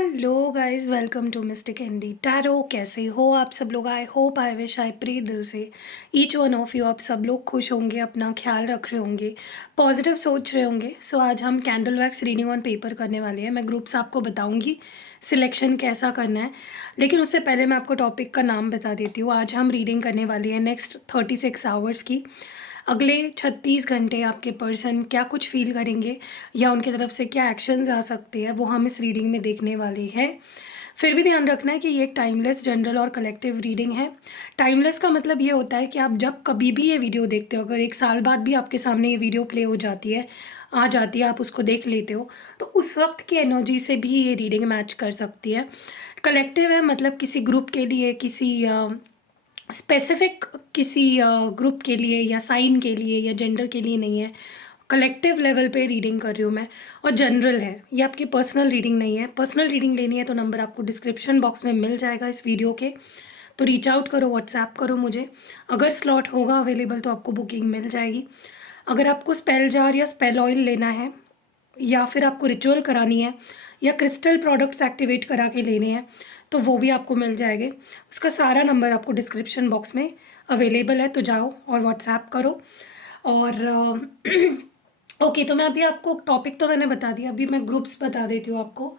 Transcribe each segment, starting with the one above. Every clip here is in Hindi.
Hello guys, welcome to mystic Hindi tarot. कैसे हो आप सब लोग? I hope, I wish, I pray दिल से ईच वन ऑफ यू, आप सब लोग खुश होंगे, अपना ख्याल रख रहे होंगे, पॉजिटिव सोच रहे होंगे। सो आज हम candle wax reading on paper करने वाले हैं। मैं ग्रुप्स आपको बताऊंगी सिलेक्शन कैसा करना है, लेकिन उससे पहले मैं आपको टॉपिक का नाम बता देती हूँ। आज हम रीडिंग करने वाले हैं नेक्स्ट 36 आवर्स की। अगले 36 घंटे आपके पर्सन क्या कुछ फील करेंगे या उनकी तरफ से क्या एक्शंस आ सकते हैं, वो हम इस रीडिंग में देखने वाले हैं। फिर भी ध्यान रखना है कि ये एक टाइमलेस, जनरल और कलेक्टिव रीडिंग है। टाइमलेस का मतलब ये होता है कि आप जब कभी भी ये वीडियो देखते हो, अगर 1 साल बाद भी आपके सामने ये वीडियो प्ले हो जाती है, आ जाती है, आप उसको देख लेते हो, तो उस वक्त की एनर्जी से भी ये रीडिंग मैच कर सकती है। कलेक्टिव है मतलब किसी ग्रुप के लिए, किसी स्पेसिफिक किसी ग्रुप के लिए या साइन के लिए या जेंडर के लिए नहीं है। कलेक्टिव लेवल पे रीडिंग कर रही हूँ मैं, और जनरल है। ये आपकी पर्सनल रीडिंग नहीं है। पर्सनल रीडिंग लेनी है तो नंबर आपको डिस्क्रिप्शन बॉक्स में मिल जाएगा इस वीडियो के, तो रीच आउट करो, व्हाट्सएप करो मुझे। अगर स्लॉट होगा अवेलेबल तो आपको बुकिंग मिल जाएगी। अगर आपको स्पेल जार या स्पेल ऑयल लेना है, या फिर आपको रिचुअल करानी है, या क्रिस्टल प्रोडक्ट्स एक्टिवेट करा के लेने हैं, तो वो भी आपको मिल जाएंगे। उसका सारा नंबर आपको डिस्क्रिप्शन बॉक्स में अवेलेबल है, तो जाओ और व्हाट्सएप करो। और ओके, तो मैं अभी आपको टॉपिक तो मैंने बता दिया, अभी मैं ग्रुप्स बता देती हूँ आपको।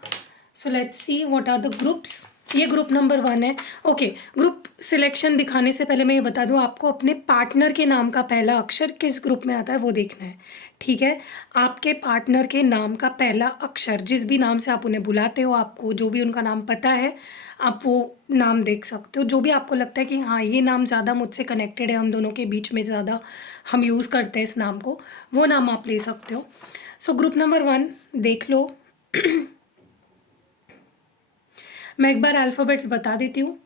So let's see what are the groups. ये ग्रुप नंबर 1 है। ओके, ग्रुप सिलेक्शन दिखाने से पहले मैं ये बता दूँ, आपको अपने पार्टनर के नाम का पहला अक्षर किस ग्रुप में आता है वो देखना है। ठीक है, आपके पार्टनर के नाम का पहला अक्षर, जिस भी नाम से आप उन्हें बुलाते हो, आपको जो भी उनका नाम पता है, आप वो नाम देख सकते हो। जो भी आपको लगता है कि हाँ, ये नाम ज़्यादा मुझसे कनेक्टेड है, हम दोनों के बीच में ज़्यादा हम यूज़ करते हैं इस नाम को, वो नाम आप ले सकते हो। सो ग्रुप नंबर 1 देख लो। मैं एक बार अल्फ़ाबेट्स बता देती हूँ।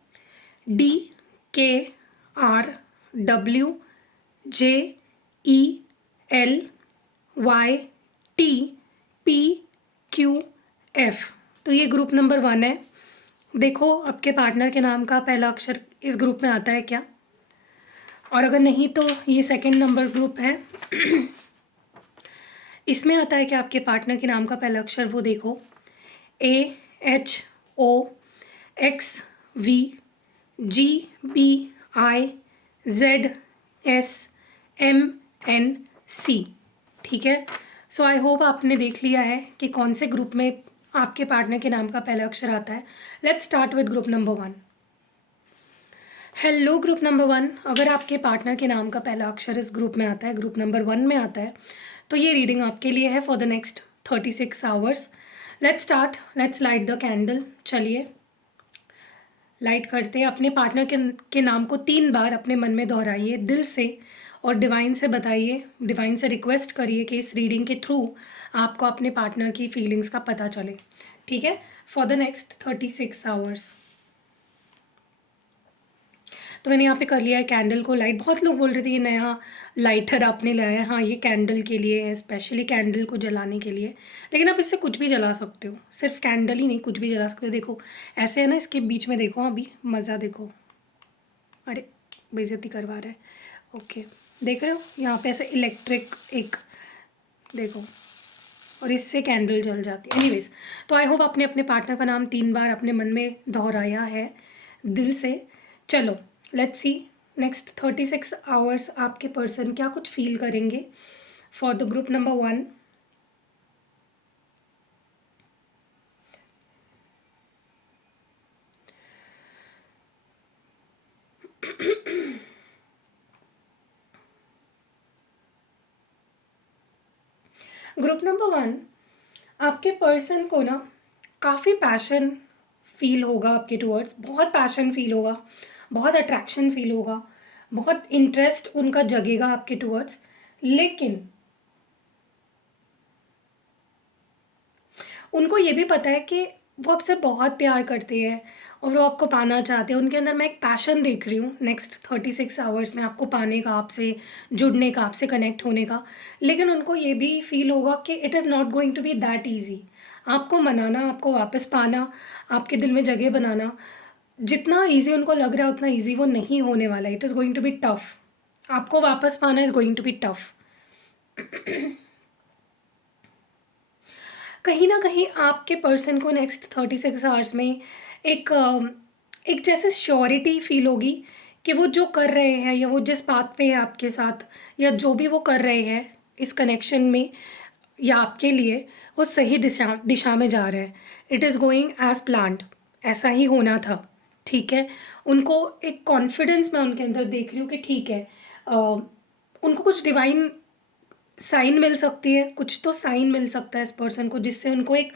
DKRWJELYTPQF। तो ये ग्रुप नंबर 1 है। देखो आपके पार्टनर के नाम का पहला अक्षर इस ग्रुप में आता है क्या, और अगर नहीं तो ये सेकंड नंबर ग्रुप है। इसमें आता है कि आपके पार्टनर के नाम का पहला अक्षर वो देखो, AHOXVGBIZSMNC। ठीक है, सो आई होप आपने देख लिया है कि कौन से ग्रुप में आपके पार्टनर के नाम का पहला अक्षर आता है। Let's start with group number 1। Hello group number 1, अगर आपके पार्टनर के नाम का पहला अक्षर इस ग्रुप में आता है, ग्रुप नंबर 1 में आता है, तो ये रीडिंग आपके लिए है for the next 36 hours. Let's start, let's light the candle. चलिए लाइट करते हैं। अपने पार्टनर के नाम को 3 बार अपने मन में दोहराइए दिल से, और डिवाइन से बताइए, डिवाइन से रिक्वेस्ट करिए कि इस रीडिंग के थ्रू आपको अपने पार्टनर की फीलिंग्स का पता चले। ठीक है, फॉर द नेक्स्ट 36 आवर्स। तो मैंने यहाँ पे कर लिया है कैंडल को लाइट। बहुत लोग बोल रहे थे ये नया लाइटर आपने लाया है। हाँ, ये कैंडल के लिए है, स्पेशली कैंडल को जलाने के लिए, लेकिन आप इससे कुछ भी जला सकते हो। सिर्फ कैंडल ही नहीं, कुछ भी जला सकते हो। देखो ऐसे है ना, इसके बीच में देखो, अभी मज़ा देखो। अरे बेइज्जती करवा रहा है। ओके, देख रहे हो यहाँ पे ऐसे इलेक्ट्रिक एक देखो, और इससे कैंडल जल जाती है। एनीवेज, तो आई होप आपने अपने पार्टनर का नाम 3 बार अपने मन में दोहराया है दिल से। चलो लेट्स सी नेक्स्ट 36 आवर्स आपके पर्सन क्या कुछ फील करेंगे for the group number 1। Group number 1, आपके पर्सन को ना काफ़ी पैशन फील होगा आपके टूवर्ड्स। बहुत पैशन फील होगा, बहुत अट्रैक्शन फील होगा, बहुत इंटरेस्ट उनका जगेगा आपके टूवर्ड्स। लेकिन उनको ये भी पता है कि वो आपसे बहुत प्यार करते हैं और वो आपको पाना चाहते हैं। उनके अंदर मैं एक पैशन देख रही हूँ नेक्स्ट 36 आवर्स में, आपको पाने का, आपसे जुड़ने का, आपसे कनेक्ट होने का। लेकिन उनको ये भी फील होगा कि it is not going to be that easy. आपको मनाना, आपको वापस पाना, आपके दिल में जगह बनाना, जितना ईजी उनको लग रहा है उतना ईजी वो नहीं होने वाला। It is going to be tough. आपको वापस पाना is going to be tough. कहीं न कहीं आपके पर्सन को नेक्स्ट 36 आवर्स में एक एक जैसे श्योरिटी फ़ील होगी कि वो जो कर रहे हैं या वो जिस बात पे है आपके साथ या जो भी वो कर रहे हैं इस कनेक्शन में या आपके लिए, वो सही दिशा दिशा में जा रहा है। It is going as planned, ऐसा ही होना था, ठीक है? उनको एक कॉन्फिडेंस मैं उनके अंदर देख रही हूँ कि ठीक है, उनको कुछ डिवाइन साइन मिल सकती है, कुछ तो साइन मिल सकता है इस पर्सन को जिससे उनको एक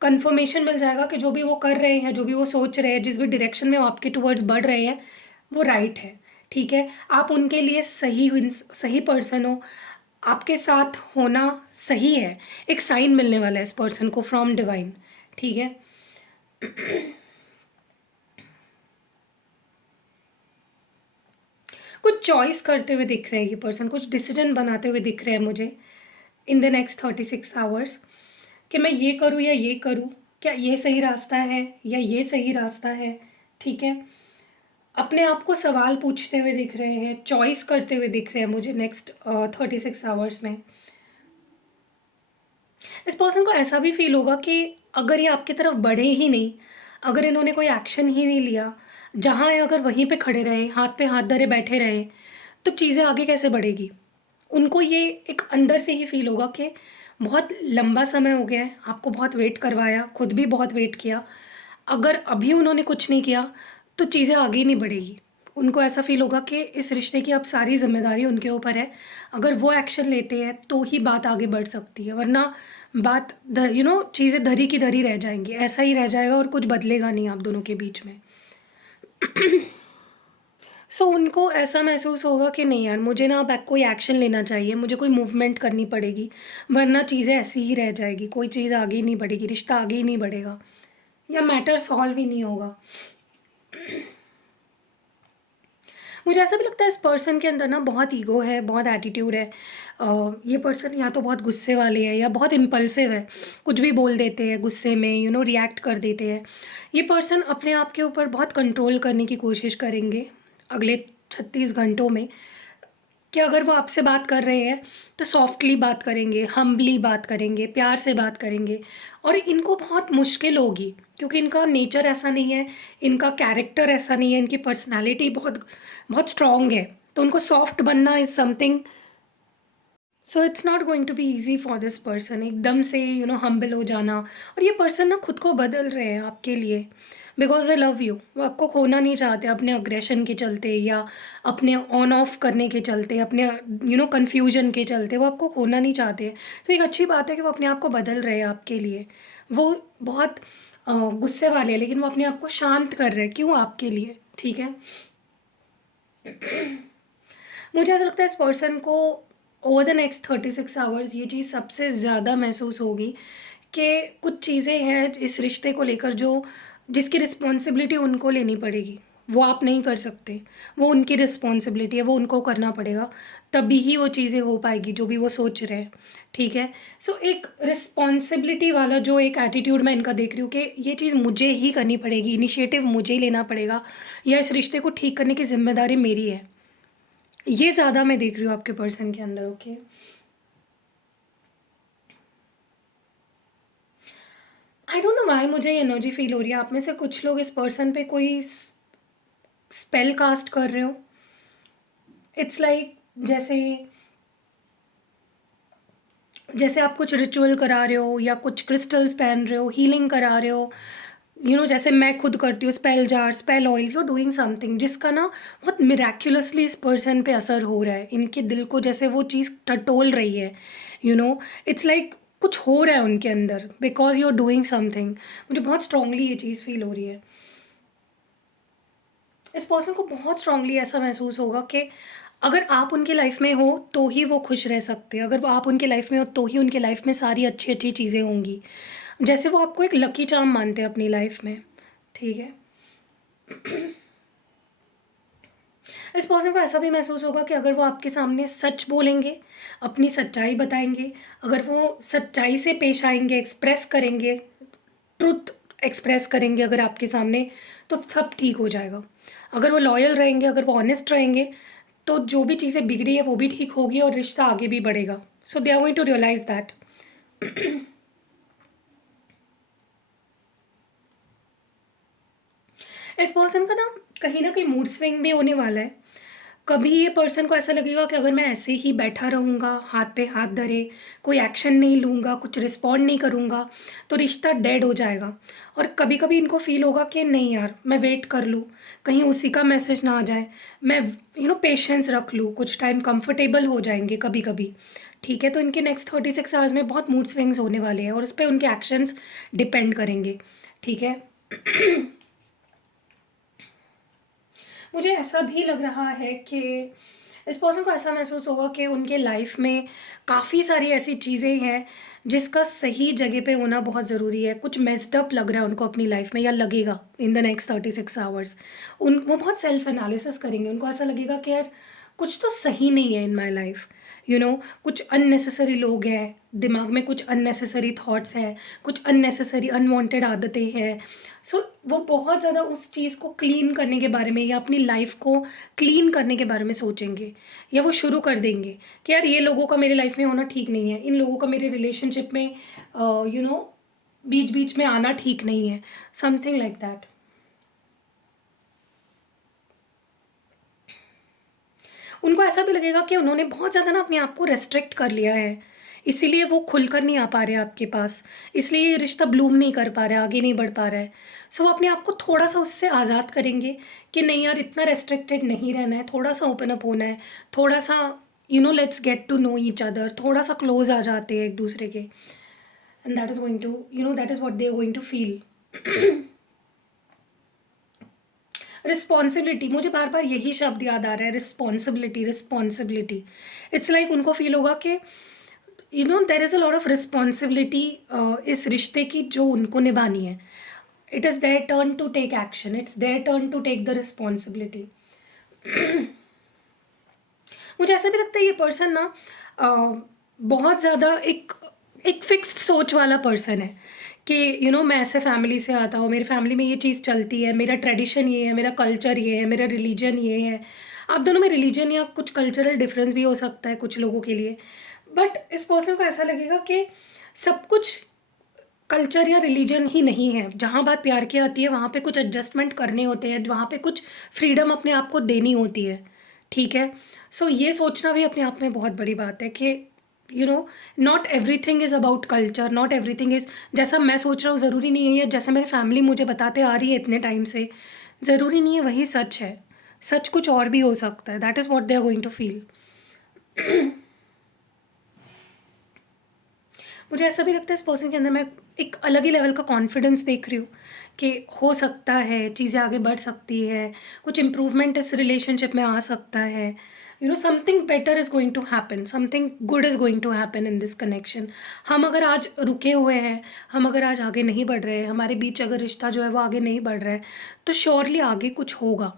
कन्फर्मेशन मिल जाएगा कि जो भी वो कर रहे हैं, जो भी वो सोच रहे हैं, जिस भी डायरेक्शन में वो आपके टुवर्ड्स बढ़ रहे हैं, वो राइट है, ठीक है? आप उनके लिए सही पर्सन हो, आपके साथ होना सही है। एक साइन मिलने वाला है इस पर्सन को फ्रॉम डिवाइन, ठीक है? कुछ चॉइस करते हुए दिख रहे हैं ये पर्सन, कुछ डिसीजन बनाते हुए दिख रहे हैं मुझे इन द नेक्स्ट 36 आवर्स कि मैं ये करूँ या ये करूँ, क्या ये सही रास्ता है या ये सही रास्ता है, ठीक है? अपने आप को सवाल पूछते हुए दिख रहे हैं, चॉइस करते हुए दिख रहे हैं मुझे नेक्स्ट 36 आवर्स में। इस पर्सन को ऐसा भी फील होगा कि अगर ये आपकी तरफ बढ़े ही नहीं, अगर इन्होंने कोई एक्शन ही नहीं लिया, जहाँ है अगर वहीं पे खड़े रहे, हाथ पे हाथ धरे बैठे रहे, तो चीज़ें आगे कैसे बढ़ेगी? उनको ये एक अंदर से ही फील होगा कि बहुत लंबा समय हो गया है, आपको बहुत वेट करवाया, खुद भी बहुत वेट किया। अगर अभी उन्होंने कुछ नहीं किया, तो चीज़ें आगे ही नहीं बढ़ेगी। उनको ऐसा फ़ील होगा कि इस रिश्ते की अब सारी ज़िम्मेदारी उनके ऊपर है। अगर वो एक्शन लेते हैं, तो ही बात आगे बढ़ सकती है, वरना बात चीज़ें धरी की धरी रह जाएँगी। ऐसा ही रह जाएगा और कुछ बदलेगा नहीं आप दोनों के बीच में। सो उनको ऐसा महसूस होगा कि नहीं यार, मुझे ना अब कोई एक्शन लेना चाहिए, मुझे कोई मूवमेंट करनी पड़ेगी, वरना चीज़ें ऐसी ही रह जाएगी, कोई चीज़ आगे ही नहीं बढ़ेगी, रिश्ता आगे ही नहीं बढ़ेगा या मैटर सॉल्व ही नहीं होगा। मुझे ऐसा भी लगता है इस पर्सन के अंदर ना बहुत ईगो है, बहुत एटीट्यूड है। ये पर्सन या तो बहुत गुस्से वाले हैं या बहुत इम्पल्सिव है, कुछ भी बोल देते हैं गुस्से में, रिएक्ट कर देते हैं। ये पर्सन अपने आप के ऊपर बहुत कंट्रोल करने की कोशिश करेंगे अगले 36 घंटों में, कि अगर वो आपसे बात कर रहे हैं तो सॉफ्टली बात करेंगे, हम्बली बात करेंगे, प्यार से बात करेंगे। और इनको बहुत मुश्किल होगी क्योंकि इनका नेचर ऐसा नहीं है, इनका कैरेक्टर ऐसा नहीं है, इनकी पर्सनैलिटी बहुत बहुत स्ट्रॉन्ग है। तो उनको सॉफ्ट बनना is something, so it's not going to be easy for this person एकदम से हम्बल हो जाना। और ये पर्सन ना खुद को बदल रहे हैं आपके लिए, बिकॉज दे लव यू। वो आपको खोना नहीं चाहते अपने अग्रेशन के चलते या अपने ऑन ऑफ करने के चलते, अपने कन्फ्यूजन के चलते, वो आपको खोना नहीं चाहते। तो एक अच्छी बात है कि वो अपने आप को बदल रहे हैं आपके लिए। वो बहुत गुस्से वाले हैं लेकिन वो अपने आप को शांत कर रहे हैं, क्यों? आपके लिए, ठीक है? मुझे ऐसा लगता है इस पर्सन को ओवर द नेक्स्ट 36 आवर्स ये चीज़ सबसे ज़्यादा महसूस होगी कि कुछ चीज़ें हैं इस रिश्ते को लेकर जो जिसकी रिस्पॉन्सिबिलिटी उनको लेनी पड़ेगी। वो आप नहीं कर सकते, वो उनकी रिस्पॉन्सिबिलिटी है, वो उनको करना पड़ेगा, तभी ही वो चीज़ें हो पाएगी जो भी वो सोच रहे हैं, ठीक है? सो एक रिस्पॉन्सिबिलिटी वाला जो एक एटीट्यूड मैं इनका देख रही हूँ कि ये चीज़ मुझे ही करनी पड़ेगी, इनिशिएटिव मुझे ही लेना पड़ेगा या इस रिश्ते को ठीक करने की ज़िम्मेदारी मेरी है। ये ज़्यादा मैं देख रही हूँ आपके पर्सन के अंदर, okay? I don't know why मुझे ये एनर्जी फ़ील हो रही है, आप में से कुछ लोग इस पर्सन पे कोई स्पेल कास्ट कर रहे हो। इट्स लाइक जैसे जैसे आप कुछ रिचुअल करा रहे हो या कुछ क्रिस्टल्स पहन रहे हो, हीलिंग करा रहे हो, जैसे मैं खुद करती हूँ, spell jar, spell oils, you are doing something जिसका ना बहुत मिराक्युलसली इस पर्सन पे असर हो रहा है। इनके दिल को जैसे वो चीज़ टटोल रही है, इट्स लाइक कुछ हो रहा है उनके अंदर because you are doing something. मुझे बहुत स्ट्रांगली ये चीज़ फील हो रही है। इस पर्सन को बहुत स्ट्रांगली ऐसा महसूस होगा कि अगर आप उनकी लाइफ में हो तो ही वो खुश रह सकते हैं, अगर वो आप उनके लाइफ में हो तो ही उनके लाइफ में सारी अच्छी अच्छी चीज़ें होंगी। जैसे वो आपको एक लकी चार्म मानते हैं अपनी लाइफ में, ठीक है? इस पर्सन को ऐसा भी महसूस होगा कि अगर वो आपके सामने सच बोलेंगे, अपनी सच्चाई बताएंगे, अगर वो सच्चाई से पेश आएंगे, एक्सप्रेस करेंगे, ट्रुथ एक्सप्रेस करेंगे अगर आपके सामने, तो सब ठीक हो जाएगा। अगर वो लॉयल रहेंगे, अगर वो ऑनेस्ट रहेंगे, तो जो भी चीज़ें बिगड़ी है वो भी ठीक होगी और रिश्ता आगे भी बढ़ेगा। So they are going to realise that. इस पर्सन का ना कहीं मूड स्विंग भी होने वाला है। कभी ये पर्सन को ऐसा लगेगा कि अगर मैं ऐसे ही बैठा रहूँगा, हाथ पे हाथ धरे, कोई एक्शन नहीं लूँगा, कुछ रिस्पॉन्ड नहीं करूँगा, तो रिश्ता डेड हो जाएगा। और कभी-कभी इनको फ़ील होगा कि नहीं यार, मैं वेट कर लूँ, कहीं उसी का मैसेज ना आ जाए। मैं पेशेंस रख लूँ, कुछ टाइम कंफर्टेबल हो जाएँगे कभी-कभी। ठीक है? तो इनके नेक्स्ट 36 आवर्स में बहुत मूड स्विंग्स होने वाले हैं और उस पे उनके एक्शंस डिपेंड करेंगे। ठीक है? मुझे ऐसा भी लग रहा है कि इस पर्सन को ऐसा महसूस होगा कि उनके लाइफ में काफ़ी सारी ऐसी चीज़ें हैं जिसका सही जगह पे होना बहुत ज़रूरी है। कुछ मेस्ड अप लग रहा है उनको अपनी लाइफ में या लगेगा इन द नेक्स्ट 36 आवर्स। उन वो बहुत सेल्फ एनालिसिस करेंगे। उनको ऐसा लगेगा कि यार कुछ तो सही नहीं है इन माय लाइफ। कुछ अननेसेसरी लोग हैं, दिमाग में कुछ अननेसेसरी थॉट्स हैं, कुछ अननेसेसरी अनवांटेड आदतें हैं। सो वो बहुत ज़्यादा उस चीज़ को क्लीन करने के बारे में या अपनी लाइफ को क्लीन करने के बारे में सोचेंगे, या वो शुरू कर देंगे कि यार ये लोगों का मेरे लाइफ में होना ठीक नहीं है, इन लोगों का मेरे रिलेशनशिप में बीच बीच में आना ठीक नहीं है, समथिंग लाइक दैट। उनको ऐसा भी लगेगा कि उन्होंने बहुत ज़्यादा ना अपने आप को रेस्ट्रिक्ट कर लिया है, इसीलिए वो खुलकर नहीं आ पा रहे आपके पास, इसलिए ये रिश्ता ब्लूम नहीं कर पा रहा है, आगे नहीं बढ़ पा रहा है। सो वो अपने आप को थोड़ा-सा उससे आज़ाद करेंगे कि नहीं यार इतना रेस्ट्रिक्टेड नहीं रहना है, थोड़ा-सा ओपन अप होना है, थोड़ा-सा let's get to know each other, थोड़ा-सा क्लोज़ आ जाते हैं एक-दूसरे के, and that is going to that is what they are going to feel. Responsibility, मुझे बार बार यही शब्द याद आ रहा है, रिस्पॉन्सिबिलिटी रिस्पॉन्सिबिलिटी। इट्स लाइक उनको फील होगा कि there is a lot of responsibility इस रिश्ते की जो उनको निभानी है। It is their turn to take action, it's there turn to take the responsibility. मुझे ऐसा भी लगता है ये पर्सन ना बहुत ज़्यादा एक एक फिक्स्ड सोच वाला पर्सन है कि मैं ऐसे फैमिली से आता हूँ, मेरी फैमिली में ये चीज़ चलती है, मेरा ट्रेडिशन ये है, मेरा कल्चर ये है, मेरा रिलीजन ये है। आप दोनों में रिलीजन या कुछ कल्चरल डिफरेंस भी हो सकता है कुछ लोगों के लिए, बट इस पर्सन को ऐसा लगेगा कि सब कुछ कल्चर या रिलीजन ही नहीं है। जहाँ बात प्यार की आती है वहाँ पे कुछ एडजस्टमेंट करने होते हैं, वहाँ पे कुछ फ्रीडम अपने आप को देनी होती है। ठीक है? सो ये सोचना भी अपने आप में बहुत बड़ी बात है कि not everything is about culture, not everything is जैसा मैं सोच रहा हूँ ज़रूरी नहीं है, या जैसा मेरी फैमिली मुझे बताते आ रही है इतने टाइम से, ज़रूरी नहीं है वही सच है। सच कुछ और भी हो सकता है। That is what they are going to feel. मुझे ऐसा भी लगता है इस पर्सन के अंदर मैं एक अलग ही लेवल का कॉन्फिडेंस देख रही हूँ कि हो सकता है चीज़ें आगे बढ़ सकती है, कुछ इम्प्रूवमेंट इस रिलेशनशिप में आ सकता है। Something better is going to happen, something good is going to happen in this connection. हम अगर आज रुके हुए हैं, हम अगर आज आगे नहीं बढ़ रहे हैं, हमारे बीच अगर रिश्ता जो है वो आगे नहीं बढ़ रहा है, तो श्योरली आगे कुछ होगा।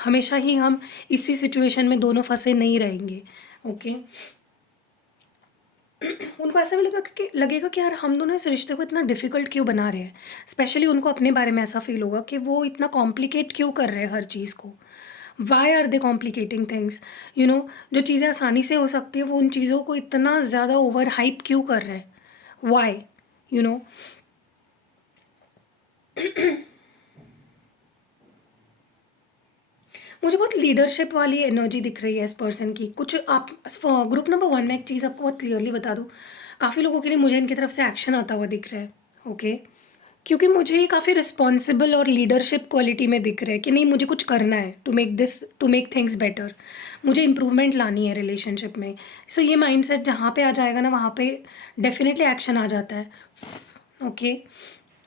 हमेशा ही हम इसी सिचुएशन में दोनों फंसे नहीं रहेंगे। ओके। उनको ऐसा भी लगेगा कि यार हम दोनों इस रिश्ते को इतना डिफ़िकल्ट क्यों बना रहे हैं। स्पेशली उनको अपने बारे में ऐसा फ़ील होगा कि वो इतना कॉम्प्लिकेट क्यों कर रहे हैं हर चीज़ को। Why are they complicating things. जो चीज़ें आसानी से हो सकती है वो उन चीज़ों को इतना ज़्यादा ओवर हाइप क्यों कर रहे हैं। वाई यू नो मुझे बहुत लीडरशिप वाली एनर्जी दिख रही है इस पर्सन की। कुछ आप ग्रुप नंबर 1 में एक चीज़ आपको बहुत क्लियरली बता दूँ, काफ़ी लोगों के लिए मुझे इनकी तरफ से एक्शन आता हुआ दिख रहा है। ओके। क्योंकि मुझे ये काफ़ी रिस्पॉन्सिबल और लीडरशिप क्वालिटी में दिख रहा है कि नहीं मुझे कुछ करना है टू मेक थिंग्स बेटर। मुझे इम्प्रूवमेंट लानी है रिलेशनशिप में। सो ये माइंडसेट जहाँ पे आ जाएगा ना वहाँ पे डेफिनेटली एक्शन आ जाता है। ओके।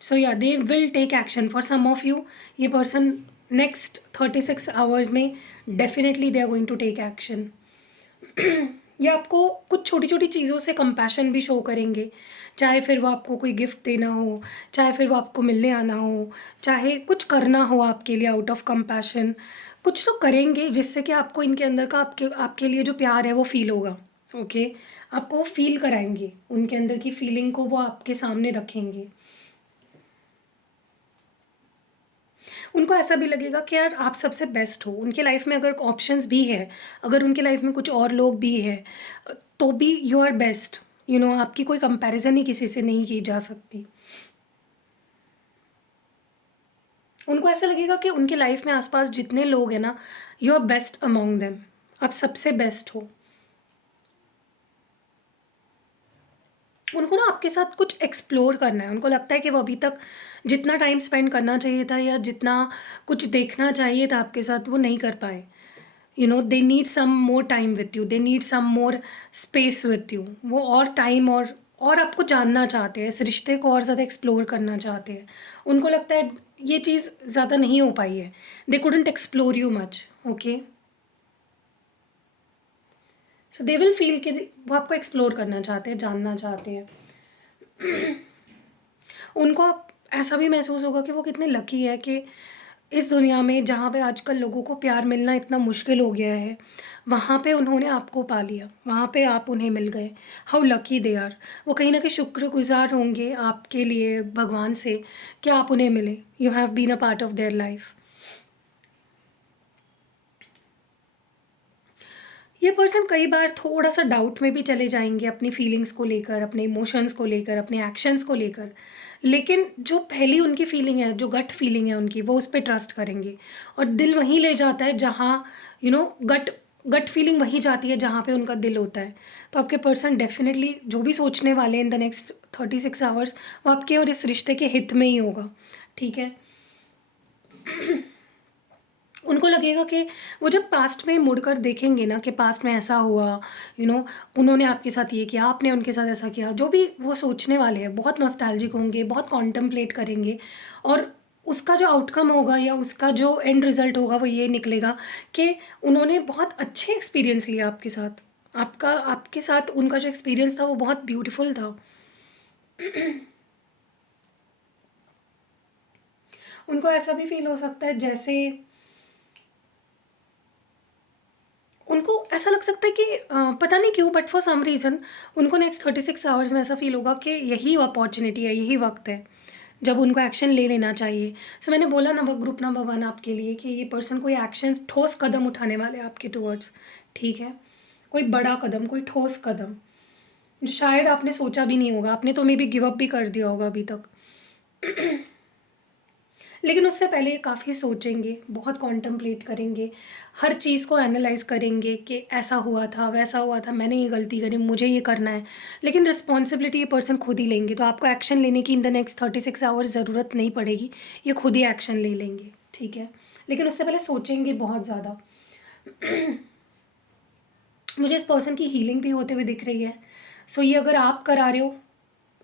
सो या they will take action for some of you. ये पर्सन नेक्स्ट 36 आवर्स में definitely they are going to take action. ये आपको कुछ छोटी छोटी चीज़ों से कंपैशन भी शो करेंगे, चाहे फिर वो आपको कोई गिफ्ट देना हो, चाहे फिर वो आपको मिलने आना हो, चाहे कुछ करना हो आपके लिए आउट ऑफ कंपैशन। कुछ तो करेंगे जिससे कि आपको इनके अंदर का आपके आपके लिए जो प्यार है वो फील होगा। ओके। आपको वो फील कराएंगे, उनके अंदर की फीलिंग को वो आपके सामने रखेंगे। उनको ऐसा भी लगेगा कि यार आप सबसे बेस्ट हो। उनके लाइफ में अगर ऑप्शंस भी है, अगर उनके लाइफ में कुछ और लोग भी है, तो भी यू आर बेस्ट। आपकी कोई कंपैरिजन ही किसी से नहीं की जा सकती। उनको ऐसा लगेगा कि उनकी लाइफ में आसपास जितने लोग हैं ना, you are best among them, आप सबसे बेस्ट हो। उनको ना आपके साथ कुछ एक्सप्लोर करना है, उनको लगता है कि वो अभी तक जितना टाइम स्पेंड करना चाहिए था या जितना कुछ देखना चाहिए था आपके साथ, वो नहीं कर पाए। You know, they need some more time with you, they need some more space with you. वो और टाइम और आपको जानना चाहते हैं, इस रिश्ते को और ज़्यादा एक्सप्लोर करना चाहते हैं। उनको लगता है ये चीज़ ज़्यादा नहीं हो पाई है, they couldn't explore you much. Okay, so they will feel कि वो आपको एक्सप्लोर करना चाहते हैं, जानना चाहते हैं। उनको आप ऐसा भी महसूस होगा कि वो कितने लकी है कि इस दुनिया में जहाँ पे आजकल लोगों को प्यार मिलना इतना मुश्किल हो गया है, वहाँ पे उन्होंने आपको पा लिया, वहाँ पे आप उन्हें मिल गए। How lucky they are. वो कहीं न कहीं शुक्रगुज़ार होंगे आपके लिए भगवान से कि आप उन्हें मिले। You have been a part of their life. ये पर्सन कई बार थोड़ा-सा डाउट में भी चले जाएँगे अपनी फीलिंग्स को लेकर, अपने इमोशंस को लेकर, अपने एक्शंस को लेकर। लेकिन जो पहली उनकी फीलिंग है, जो गट फीलिंग है उनकी, वो उस पे ट्रस्ट करेंगे। और दिल वहीं ले जाता है जहाँ you know gut gut feeling वहीं जाती है जहाँ पे उनका दिल होता है। तो आपके पर्सन डेफ़िनिटली जो भी सोचने वाले हैं इन द नेक्स्ट 36 आवर्स, वो आपके और इस रिश्ते के हित में ही होगा। ठीक है? उनको लगेगा कि वो जब पास्ट में मुड़कर देखेंगे ना कि पास्ट में ऐसा हुआ, यू नो उन्होंने आपके साथ ये किया, आपने उनके साथ ऐसा किया, जो भी वो सोचने वाले हैं, बहुत नॉस्टैल्जिक होंगे, बहुत कॉन्टेम्पलेट करेंगे। और उसका जो आउटकम होगा या उसका जो एंड रिज़ल्ट होगा वो ये निकलेगा कि उन्होंने बहुत अच्छे एक्सपीरियंस लिया आपके साथ। आपके साथ उनका जो एक्सपीरियंस था वो बहुत ब्यूटीफुल था। उनको ऐसा भी फ़ील हो सकता है जैसे उनको ऐसा लग सकता है कि पता नहीं क्यों बट फॉर सम रीज़न उनको नेक्स्ट 36 आवर्स में ऐसा फ़ील होगा कि यही अपॉर्च्युनिटी है, यही वक़्त है, जब उनको एक्शन ले लेना चाहिए। सो मैंने बोला ना वो ग्रुप नंबर 1 आपके लिए कि ये पर्सन कोई एक्शन ठोस कदम उठाने वाले हैं आपके टुवर्ड्स, ठीक है? कोई बड़ा कदम, कोई ठोस कदम, जो शायद आपने सोचा भी नहीं होगा, आपने तो मेबी गिव अप भी कर दिया होगा अभी तक। लेकिन उससे पहले काफ़ी सोचेंगे, बहुत कॉन्टेम्पलेट करेंगे, हर चीज़ को एनालाइज़ करेंगे कि ऐसा हुआ था, वैसा हुआ था, मैंने ये गलती करी, मुझे ये करना है। लेकिन रिस्पॉन्सिबिलिटी ये पर्सन खुद ही लेंगे, तो आपको एक्शन लेने की इन द नेक्स्ट 36 आवर्स ज़रूरत नहीं पड़ेगी, ये खुद ही एक्शन ले लेंगे, ठीक है? लेकिन उससे पहले सोचेंगे बहुत ज़्यादा। मुझे इस पर्सन की हीलिंग भी होते हुए दिख रही है। सो ये अगर आप करा रहे हो,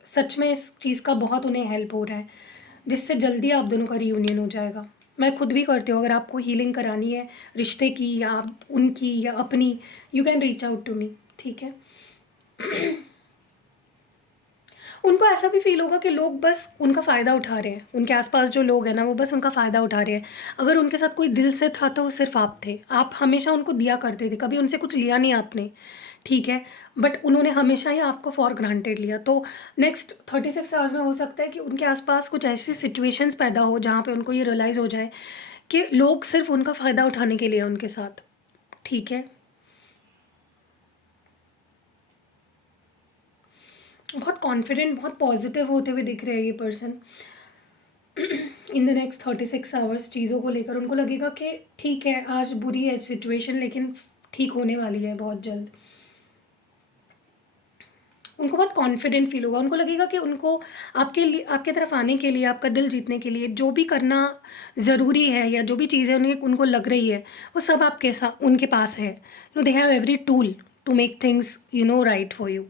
सच में इस चीज़ का बहुत उन्हें हेल्प हो रहा है, जिससे जल्दी आप दोनों का रियूनियन हो जाएगा। मैं खुद भी करती हूँ, अगर आपको हीलिंग करानी है रिश्ते की या उनकी या अपनी, you can reach out to me, ठीक है? उनको ऐसा भी फ़ील होगा कि लोग बस उनका फ़ायदा उठा रहे हैं, उनके आस-पास जो लोग हैं ना वो बस उनका फ़ायदा उठा रहे हैं। अगर उनके साथ कोई दिल से था तो वो सिर्फ़ आप थे। आप हमेशा उनको दिया करते थे, कभी उनसे कुछ लिया नहीं आपने, ठीक है? बट उन्होंने हमेशा ही आपको फॉर ग्रांटेड लिया। तो नेक्स्ट 36 आवर्स में हो सकता है कि उनके आस-पास कुछ ऐसी सिचुएशंस पैदा हो जहाँ पे उनको ये रियलाइज़ हो जाए कि लोग सिर्फ़ उनका फ़ायदा उठाने के लिए हैं उनके साथ, ठीक है? बहुत कॉन्फिडेंट, बहुत पॉज़िटिव होते हुए दिख रहे हैं ये person. In the next 36 hours चीज़ों को लेकर उनको लगेगा कि ठीक है, आज बुरी है सिचुएशन लेकिन ठीक होने वाली है बहुत जल्द। उनको बहुत कॉन्फिडेंट फ़ील होगा, उनको लगेगा कि उनको आपके लिए, आपकी तरफ आने के लिए, आपका दिल जीतने के लिए जो भी करना ज़रूरी है या जो भी चीज़ें उन्हें उनको लग रही है, वो सब आपके साथ उनके पास है। They have every tool to make things right for you.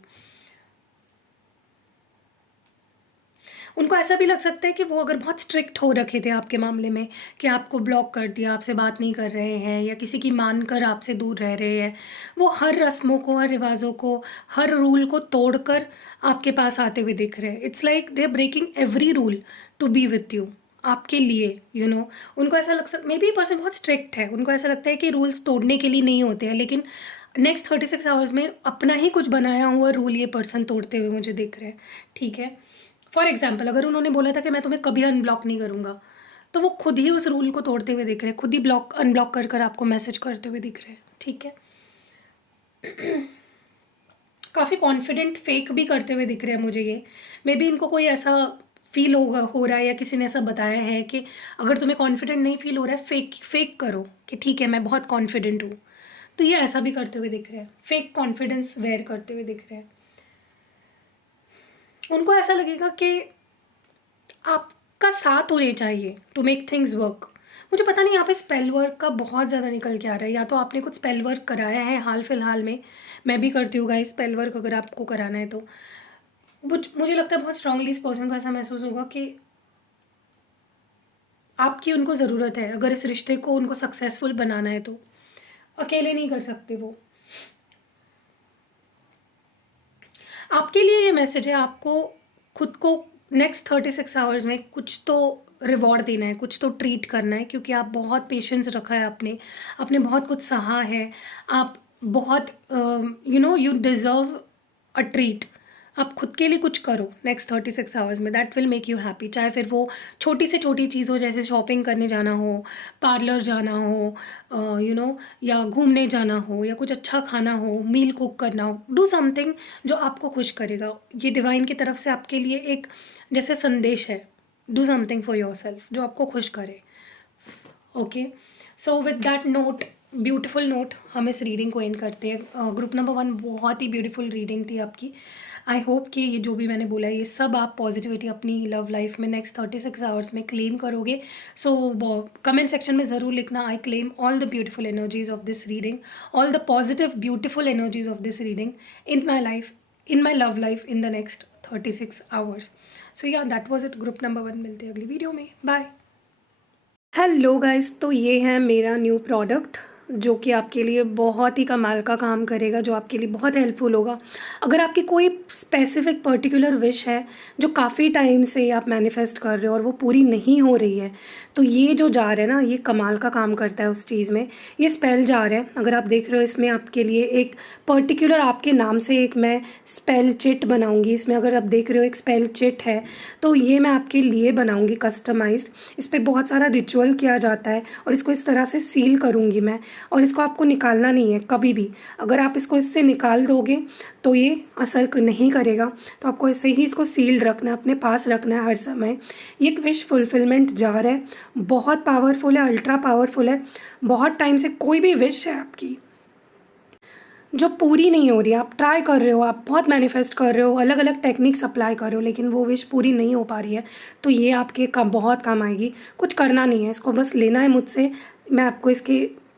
उनको ऐसा भी लग सकता है कि वो अगर बहुत स्ट्रिक्ट हो रखे थे आपके मामले में कि आपको ब्लॉक कर दिया, आपसे बात नहीं कर रहे हैं या किसी की मानकर आपसे दूर रह रहे हैं, वो हर रस्मों को, हर रिवाज़ों को, हर रूल को तोड़कर आपके पास आते हुए दिख रहे हैं। It's like they are breaking every rule to be with you, आपके लिए, उनको ऐसा लग सक मेबी पर्सन बहुत स्ट्रिक्ट है, उनको ऐसा लगता है कि रूल्स तोड़ने के लिए नहीं होते हैं, लेकिन नेक्स्ट 36 आवर्स में अपना ही कुछ बनाया हुआ रूल ये पर्सन तोड़ते हुए मुझे दिख रहे हैं, ठीक है? फॉर एग्ज़ाम्पल अगर उन्होंने बोला था कि मैं तुम्हें कभी अनब्लॉक नहीं करूँगा, तो वो खुद ही उस रूल को तोड़ते हुए दिख रहे हैं, खुद ही अनब्लॉक कर कर आपको मैसेज करते हुए दिख रहे हैं, ठीक है? काफ़ी कॉन्फिडेंट फेक भी करते हुए दिख रहे हैं मुझे ये। मेबी इनको कोई ऐसा फील हो रहा है या किसी ने ऐसा बताया है कि अगर तुम्हें कॉन्फिडेंट नहीं फील हो रहा है, फेक करो कि ठीक है मैं बहुत कॉन्फिडेंट हूँ। तो ये ऐसा भी करते हुए दिख रहे हैं, फेक कॉन्फिडेंस वेयर करते हुए दिख रहे हैं। उनको ऐसा लगेगा कि आपका साथ होने चाहिए टू मेक थिंग्स वर्क। मुझे पता नहीं यहाँ पे स्पेल वर्क का बहुत ज़्यादा निकल के आ रहा है, या तो आपने कुछ स्पेल वर्क कराया है हाल फिलहाल में। मैं भी करती हूँ गाइस स्पेल वर्क, अगर आपको कराना है तो। मुझे लगता है बहुत स्ट्रांगली इस पर्सन को ऐसा महसूस होगा कि आपकी उनको ज़रूरत है, अगर इस रिश्ते को उनको सक्सेसफुल बनाना है तो अकेले नहीं कर सकते वो। आपके लिए ये मैसेज है, आपको खुद को नेक्स्ट 36 आवर्स में कुछ तो रिवॉर्ड देना है, कुछ तो ट्रीट करना है, क्योंकि आप बहुत पेशेंस रखा है आपने, आपने बहुत कुछ सहा है। आप बहुत यू डिज़र्व अ ट्रीट। आप खुद के लिए कुछ करो नेक्स्ट 36 आवर्स में, that will make you happy. चाहे फिर वो छोटी से छोटी चीज़ हो, जैसे शॉपिंग करने जाना हो, पार्लर जाना हो, या घूमने जाना हो, या कुछ अच्छा खाना हो, मील कुक करना हो। डू समथिंग जो आपको खुश करेगा। ये डिवाइन की तरफ से आपके लिए एक जैसे संदेश है, do something for your self जो आपको खुश करे। Okay, so with that note, beautiful note, हम इस रीडिंग को एंड करते हैं। ग्रुप नंबर 1 बहुत ही ब्यूटीफुल रीडिंग थी आपकी। आई होप कि ये जो भी मैंने बोला है ये सब आप पॉजिटिविटी अपनी लव लाइफ में नेक्स्ट 36 आवर्स में क्लेम करोगे। सो कमेंट सेक्शन में ज़रूर लिखना, I claim all the beautiful energies of this reading, all the positive beautiful energies of this reading in my life, in my love life in the next 36 hours. So yeah that was it, group number 1। मिलते हैं अगली वीडियो में, बाय। हेलो गाइस, तो ये है मेरा न्यू प्रोडक्ट जो कि आपके लिए बहुत ही कमाल का काम करेगा, जो आपके लिए बहुत हेल्पफुल होगा। अगर आपकी कोई स्पेसिफिक पर्टिकुलर विश है जो काफ़ी टाइम से आप मैनिफेस्ट कर रहे हो और वो पूरी नहीं हो रही है, तो ये जो जार है ना, ये कमाल का काम करता है उस चीज़ में। ये स्पेल जार है, अगर आप देख रहे हो इसमें आपके लिए एक पर्टिकुलर आपके नाम से एक मैं स्पेल चिट बनाऊँगी। इसमें अगर आप देख रहे हो एक स्पेल चिट है, तो ये मैं आपके लिए बनाऊँगी कस्टमाइज्ड। इस पर बहुत सारा रिचुअल किया जाता है और इसको इस तरह से सील करूँगी मैं, और इसको आपको निकालना नहीं है कभी भी। अगर आप इसको इससे निकाल दोगे तो ये असर नहीं करेगा, तो आपको ऐसे ही इसको सील्ड रखना है, अपने पास रखना है हर समय। ये एक विश फुलफिलमेंट जार है, बहुत पावरफुल है, अल्ट्रा पावरफुल है। बहुत टाइम से कोई भी विश है आपकी जो पूरी नहीं हो रही, आप ट्राई कर रहे हो, आप बहुत मैनिफेस्ट कर रहे हो, अलग अलग टेक्निक्स अप्लाई कर रहे हो, लेकिन वो विश पूरी नहीं हो पा रही है, तो ये आपके बहुत काम आएगी। कुछ करना नहीं है, इसको बस लेना है मुझसे, मैं आपको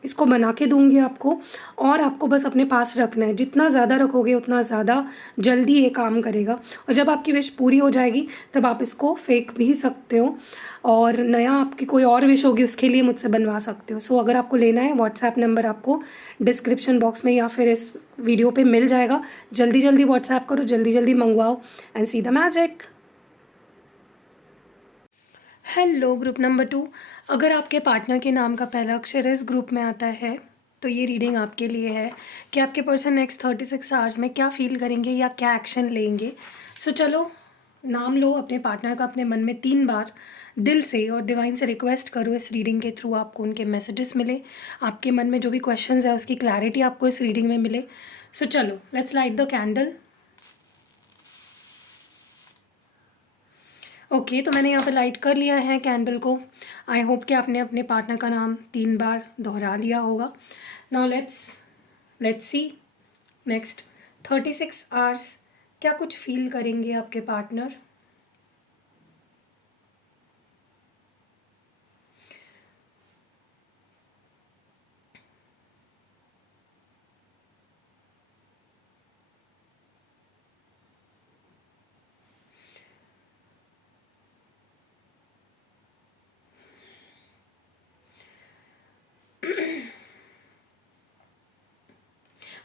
इसको बना के दूंगी आपको, और आपको बस अपने पास रखना है। जितना ज़्यादा रखोगे उतना ज़्यादा जल्दी ये काम करेगा, और जब आपकी विश पूरी हो जाएगी तब आप इसको फेंक भी सकते हो, और नया आपकी कोई और विश होगी उसके लिए मुझसे बनवा सकते हो। सो अगर आपको लेना है, व्हाट्सएप नंबर आपको डिस्क्रिप्शन बॉक्स में या फिर इस वीडियो पे मिल जाएगा। जल्दी जल्दी व्हाट्सएप करो, जल्दी जल्दी मंगवाओ and see the magic. Hello group number 2, अगर आपके पार्टनर के नाम का पहला अक्षर इस ग्रुप में आता है तो ये रीडिंग आपके लिए है कि आपके पर्सन नेक्स्ट 36 आवर्स में क्या फील करेंगे या क्या एक्शन लेंगे। सो चलो, नाम लो अपने पार्टनर का अपने मन में 3 बार दिल से, और डिवाइन से रिक्वेस्ट करो इस रीडिंग के थ्रू आपको उनके मैसेजेस मिले, आपके मन में जो भी क्वेश्चंस है उसकी क्लैरिटी आपको इस रीडिंग में मिले। सो चलो, let's light the candle. Okay, तो मैंने यहाँ पे लाइट कर लिया है कैंडल को। आई होप कि आपने अपने पार्टनर का नाम 3 बार दोहरा लिया होगा। Now let's see next 36 hours क्या कुछ फील करेंगे आपके पार्टनर।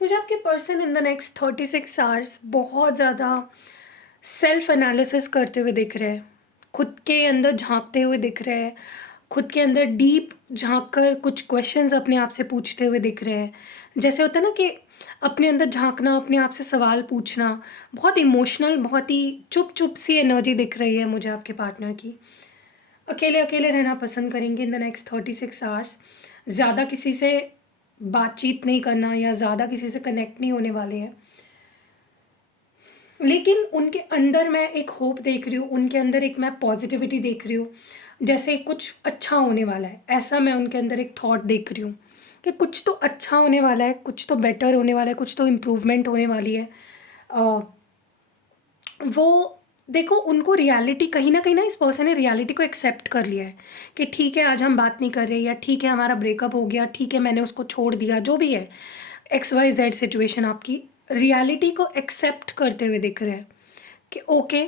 मुझे आपके person in the next 36 hours बहुत ज़्यादा सेल्फ एनालिसिस करते हुए दिख रहे हैं, खुद के अंदर झांकते हुए दिख रहे हैं, खुद के अंदर डीप झांक कर कुछ क्वेश्चंस अपने आप से पूछते हुए दिख रहे हैं। जैसे होता है ना कि अपने अंदर झांकना, अपने आप से सवाल पूछना, बहुत इमोशनल, बहुत ही चुप चुप सी एनर्जी दिख रही है मुझे आपके पार्टनर की। अकेले अकेले रहना पसंद करेंगे इन द नेक्स्ट 36 आवर्स। ज़्यादा किसी से बातचीत नहीं करना या ज़्यादा किसी से कनेक्ट नहीं होने वाले हैं। लेकिन उनके अंदर मैं एक होप देख रही हूँ, उनके अंदर एक मैं पॉजिटिविटी देख रही हूँ, जैसे कुछ अच्छा होने वाला है, ऐसा मैं उनके अंदर एक थॉट देख रही हूँ कि कुछ तो अच्छा होने वाला है, कुछ तो बेटर होने वाला है, कुछ तो इम्प्रूवमेंट होने वाली है। अ, वो देखो, उनको रियलिटी कहीं न कहीं ना, इस पर्सन ने रियलिटी को एक्सेप्ट कर लिया है कि ठीक है, आज हम बात नहीं कर रहे, या ठीक है हमारा ब्रेकअप हो गया, ठीक है मैंने उसको छोड़ दिया, जो भी है, एक्स वाई ज़ेड सिचुएशन आपकी रियलिटी को एक्सेप्ट करते हुए दिख रहे हैं कि ओके,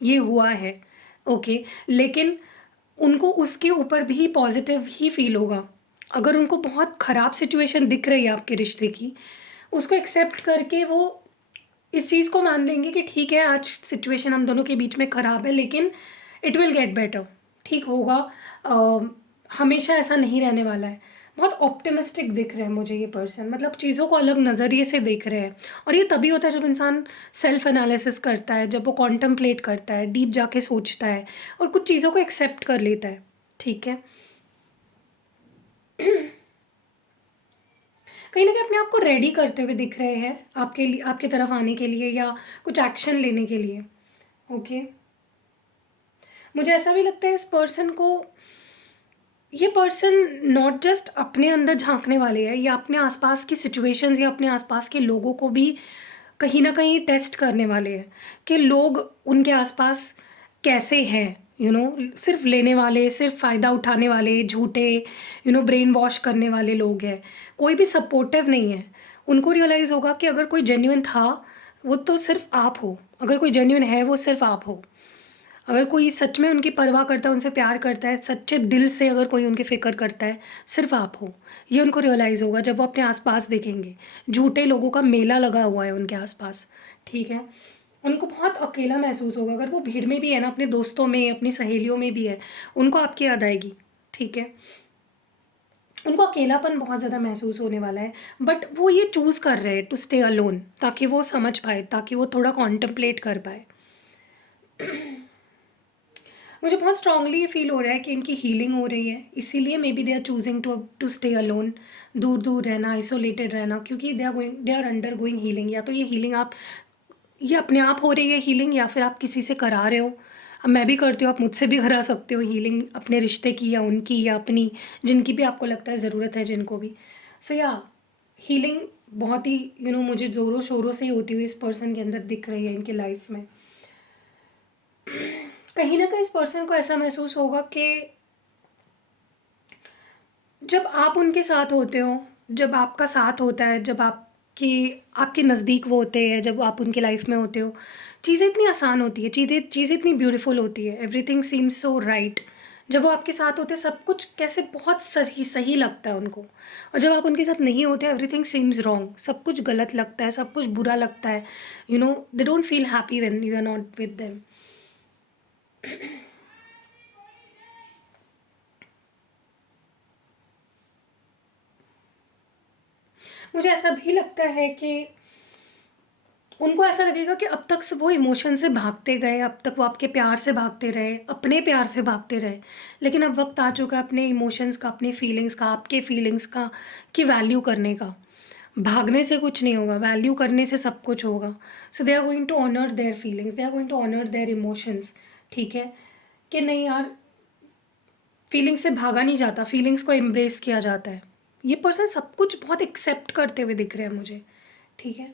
ये हुआ है, ओके। लेकिन उनको उसके ऊपर भी पॉज़िटिव ही फ़ील होगा। अगर उनको बहुत ख़राब सिचुएशन दिख रही है आपके रिश्ते की, उसको एक्सेप्ट करके वो इस चीज़ को मान लेंगे कि ठीक है, आज सिचुएशन हम दोनों के बीच में ख़राब है, लेकिन इट विल गेट बेटर, ठीक होगा। अ, हमेशा ऐसा नहीं रहने वाला है। बहुत ऑप्टिमिस्टिक दिख रहे हैं मुझे ये पर्सन, मतलब चीज़ों को अलग नज़रिए से देख रहे हैं। और ये तभी होता है जब इंसान सेल्फ एनालिसिस करता है, जब वो कॉन्टम्पलेट करता है, डीप जाके सोचता है और कुछ चीज़ों को एक्सेप्ट कर लेता है, ठीक है। कहीं न कहीं अपने आप को रेडी करते हुए दिख रहे हैं आपके लिए, आपकी तरफ आने के लिए या कुछ एक्शन लेने के लिए, ओके। मुझे ऐसा भी लगता है इस पर्सन को, ये पर्सन नॉट जस्ट अपने अंदर झाँकने वाले हैं, ये अपने आसपास की सिचुएशंस या अपने आसपास के लोगों को भी कहीं न कहीं टेस्ट करने वाले हैं कि लोग उनके आसपास कैसे हैं, सिर्फ़ लेने वाले, सिर्फ़ फ़ायदा उठाने वाले, झूठे, ब्रेन वॉश करने वाले लोग हैं। कोई भी सपोर्टिव नहीं है। उनको रियलाइज़ होगा कि अगर कोई जेन्युइन था, वो तो सिर्फ़ आप हो। अगर कोई जेन्युइन है, वो सिर्फ़ आप हो। अगर कोई सच में उनकी परवाह करता है, उनसे प्यार करता है, सच्चे दिल से अगर कोई उनकी फ़िक्र करता है, सिर्फ़ आप हो। ये उनको रियलाइज़ होगा जब वो अपने आस-पास देखेंगे। झूठे लोगों का मेला लगा हुआ है उनके आस-पास, ठीक है? उनको बहुत अकेला महसूस होगा, अगर वो भीड़ में भी है ना, अपने दोस्तों में, अपनी सहेलियों में भी है, उनको आपकी याद आएगी, ठीक है? उनको अकेलापन बहुत ज़्यादा महसूस होने वाला है, बट वो ये चूज़ कर रहे हैं टू स्टे अलोन, ताकि वो समझ पाएँ, ताकि वो थोड़ा कॉन्टेम्पलेट कर पाएँ। मुझे बहुत स्ट्रांगली ये फ़ील हो रहा है कि इनकी हीलिंग हो रही है, इसीलिए maybe they are choosing to to stay alone, दूर-दूर रहना, आइसोलेटेड रहना, क्योंकि दे आर अंडरगोइंग हीलिंग। या तो ये हीलिंग आप, ये अपने आप हो रही है हीलिंग, या फिर आप किसी से करा रहे हो। अब मैं भी करती हूँ, आप मुझसे भी करा सकते हो हीलिंग, अपने रिश्ते की या उनकी या अपनी, जिनकी भी आपको लगता है ज़रूरत है, जिनको भी। सो या हीलिंग बहुत ही मुझे ज़ोरों-शोरों से ही होती हुई इस पर्सन के अंदर दिख रही है, इनकी लाइफ़ में। कहीं न कहीं इस पर्सन को ऐसा महसूस होगा कि जब आप उनके साथ होते हो, जब आपका साथ होता है, जब आपकी आपके नज़दीक वो होते हैं, जब आप उनकी लाइफ़ में होते हो, चीज़ें इतनी आसान होती है, चीज़ें चीज़ें इतनी ब्यूटीफुल होती है, एवरीथिंग सीम्स सो राइट। जब वो आपके साथ होते हैं, सब कुछ कैसे बहुत सही सही लगता है उनको, और जब आप उनके साथ नहीं होते, एवरीथिंग सीम्स रॉन्ग, सब कुछ गलत लगता है, सब कुछ बुरा लगता है, they don't feel happy when you are not with them. मुझे ऐसा भी लगता है कि उनको ऐसा लगेगा कि अब तक से वो इमोशन से भागते गए, अब तक वो आपके प्यार से भागते रहे, अपने प्यार से भागते रहे। लेकिन अब वक़्त आ चुका है अपने इमोशंस का, अपने फीलिंग्स का, आपके फीलिंग्स का, की वैल्यू करने का। भागने से कुछ नहीं होगा, वैल्यू करने से सब कुछ होगा। So they are going to honour their feelings, they are going to honour their emotions, ठीक है? कि नहीं यार, फीलिंग्स से भागा नहीं जाता, फीलिंग्स को एम्ब्रेस किया जाता है। ये पर्सन सब कुछ बहुत एक्सेप्ट करते हुए दिख रहे हैं मुझे, ठीक है?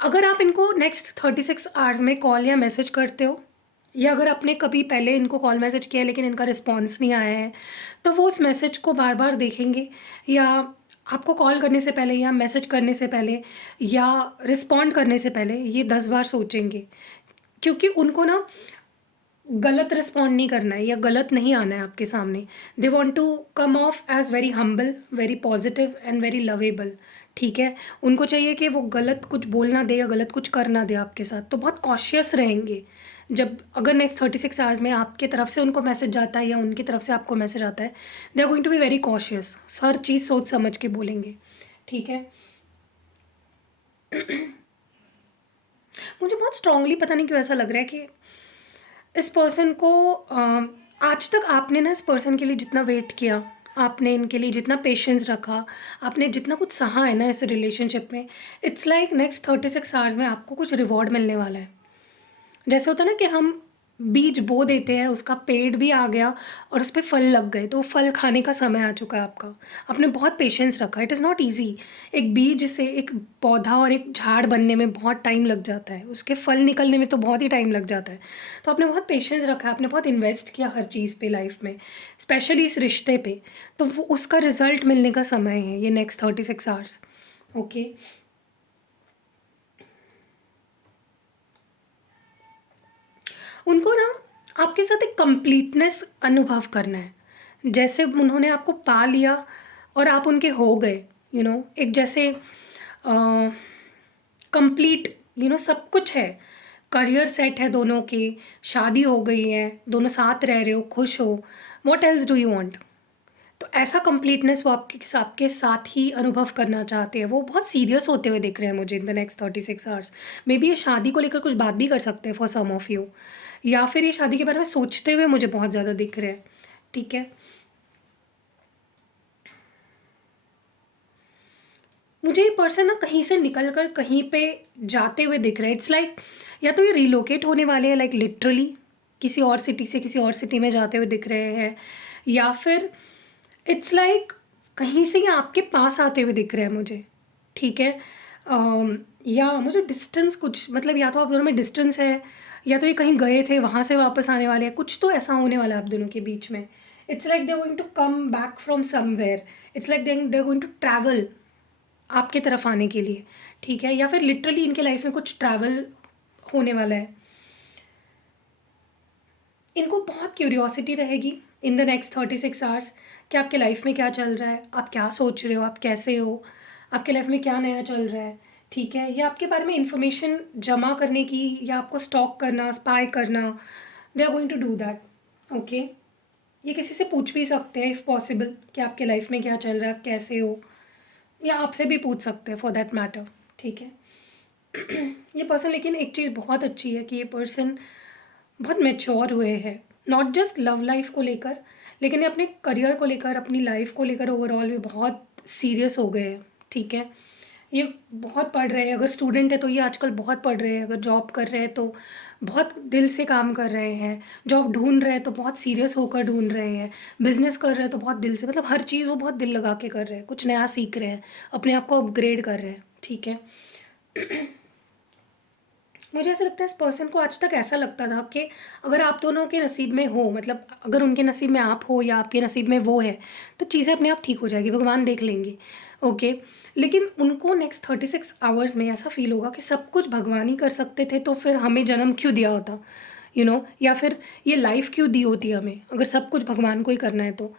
अगर आप इनको नेक्स्ट 36 आवर्स में कॉल या मैसेज करते हो, या अगर आपने कभी पहले इनको कॉल मैसेज किया है लेकिन इनका रिस्पॉन्स नहीं आया है, तो वो उस मैसेज को बार-बार देखेंगे, या आपको कॉल करने से पहले या मैसेज करने से पहले या रिस्पॉन्ड करने से पहले ये 10 बार सोचेंगे। क्योंकि उनको ना गलत रिस्पॉन्ड नहीं करना है या गलत नहीं आना है आपके सामने। They want to come off as very humble, very positive and very lovable, ठीक है? उनको चाहिए कि वो गलत कुछ बोल ना दे या गलत कुछ कर ना दे आपके साथ, तो बहुत कॉशियस रहेंगे। जब अगर नेक्स्ट 36 आवर्स में आपकी तरफ से उनको मैसेज जाता है या उनकी तरफ से आपको मैसेज आता है, they are going to be very cautious, हर चीज़ सोच समझ के बोलेंगे, ठीक है? मुझे बहुत स्ट्रांगली पता नहीं क्यों ऐसा लग रहा है कि इस पर्सन को आज तक आपने ना इस पर्सन के लिए जितना वेट किया, आपने इनके लिए जितना पेशेंस रखा, आपने जितना कुछ सहा है ना इस रिलेशनशिप में, इट्स लाइक नेक्स्ट 36 आवर्स में आपको कुछ रिवॉर्ड मिलने वाला है। जैसे होता है ना कि हम बीज बो देते हैं, उसका पेड़ भी आ गया और उस पे फल लग गए, तो फल खाने का समय आ चुका है आपका। आपने बहुत पेशेंस रखा, इट इज़ नॉट ईज़ी। एक बीज से एक पौधा और एक झाड़ बनने में बहुत टाइम लग जाता है, उसके फल निकलने में तो बहुत ही टाइम लग जाता है। तो आपने बहुत पेशेंस रखा, आपने बहुत इन्वेस्ट किया हर चीज़ पे लाइफ में, स्पेशली इस रिश्ते पे। तो वो उसका रिज़ल्ट मिलने का समय है ये नेक्स्ट 36 आवर्स। ओके। उनको ना आपके साथ एक कंप्लीटनेस अनुभव करना है। जैसे उन्होंने आपको पा लिया और आप उनके हो गए, एक जैसे कंप्लीट, सब कुछ है। करियर सेट है दोनों के, शादी हो गई है, दोनों साथ रह रहे हो, खुश हो। What else do you want? तो ऐसा कंप्लीटनेस वो आपके साथ ही अनुभव करना चाहते हैं। वो बहुत सीरियस होते हुए दिख रहे हैं मुझे इन the next 36 hours. May be ये शादी को लेकर कुछ बात भी कर सकते हैं फॉर सम ऑफ यू, या फिर ये शादी के बारे में सोचते हुए मुझे बहुत ज़्यादा दिख रहे हैं। ठीक है। मुझे ये पर्सन ना कहीं से निकल कर कहीं पे जाते हुए दिख रहा है। इट्स लाइक या तो ये रिलोकेट होने वाले हैं, लाइक लिटरली किसी और सिटी से किसी और सिटी में जाते हुए दिख रहे हैं, या फिर इट्स लाइक कहीं से ये आपके पास आते हुए दिख रहे हैं मुझे। ठीक है। या मुझे डिस्टेंस कुछ, मतलब या तो आप दोनों में डिस्टेंस है, या तो ये कहीं गए थे वहाँ से वापस आने वाले हैं, कुछ तो ऐसा होने वाला है आप दोनों के बीच में। It's like they are going to come back from somewhere. It's like they are going to travel आपके तरफ आने के लिए। ठीक है। या फिर लिटरली इनके लाइफ में कुछ ट्रैवल होने वाला है। इनको बहुत क्यूरियोसिटी रहेगी इन द नेक्स्ट 36 आवर्स कि आपके लाइफ में क्या चल रहा है, आप क्या सोच रहे हो, आप कैसे हो, आपके लाइफ में क्या नया चल रहा है। ठीक है। या आपके बारे में इंफॉर्मेशन जमा करने की, या आपको स्टॉक करना, स्पाई करना, they are going to do that. Okay. ये किसी से पूछ भी सकते हैं इफ़ पॉसिबल कि आपके लाइफ में क्या चल रहा है, आप कैसे हो, या आपसे भी पूछ सकते हैं फॉर दैट मैटर। ठीक है। ये पर्सन, लेकिन एक चीज़ बहुत अच्छी है कि ये पर्सन बहुत मैच्योर हुए हैं, नॉट जस्ट लव लाइफ को लेकर, लेकिन ये अपने करियर को लेकर, अपनी लाइफ को लेकर ओवरऑल भी बहुत सीरियस हो गए हैं। ठीक है। ये बहुत पढ़ रहे हैं, अगर स्टूडेंट है तो ये आजकल बहुत पढ़ रहे हैं, अगर जॉब कर रहे हैं तो बहुत दिल से काम कर रहे हैं, जॉब ढूंढ रहे हैं तो बहुत सीरियस होकर ढूंढ रहे हैं, बिजनेस कर रहे हैं तो बहुत दिल से, मतलब हर चीज़ वो बहुत दिल लगा के कर रहे हैं, कुछ नया सीख रहे हैं, अपने आप को अपग्रेड कर रहे हैं। ठीक है। मुझे ऐसा लगता है इस पर्सन को आज तक ऐसा लगता था कि अगर आप दोनों के नसीब में हो, मतलब अगर उनके नसीब में आप हो या आपके नसीब में वो है, तो चीज़ें अपने आप ठीक हो जाएगी, भगवान देख लेंगे। ओके। लेकिन उनको नेक्स्ट 36 आवर्स में ऐसा फील होगा कि सब कुछ भगवान ही कर सकते थे, तो फिर हमें जन्म क्यों दिया होता, या फिर ये लाइफ क्यों दी होती हमें, अगर सब कुछ भगवान को ही करना है तो।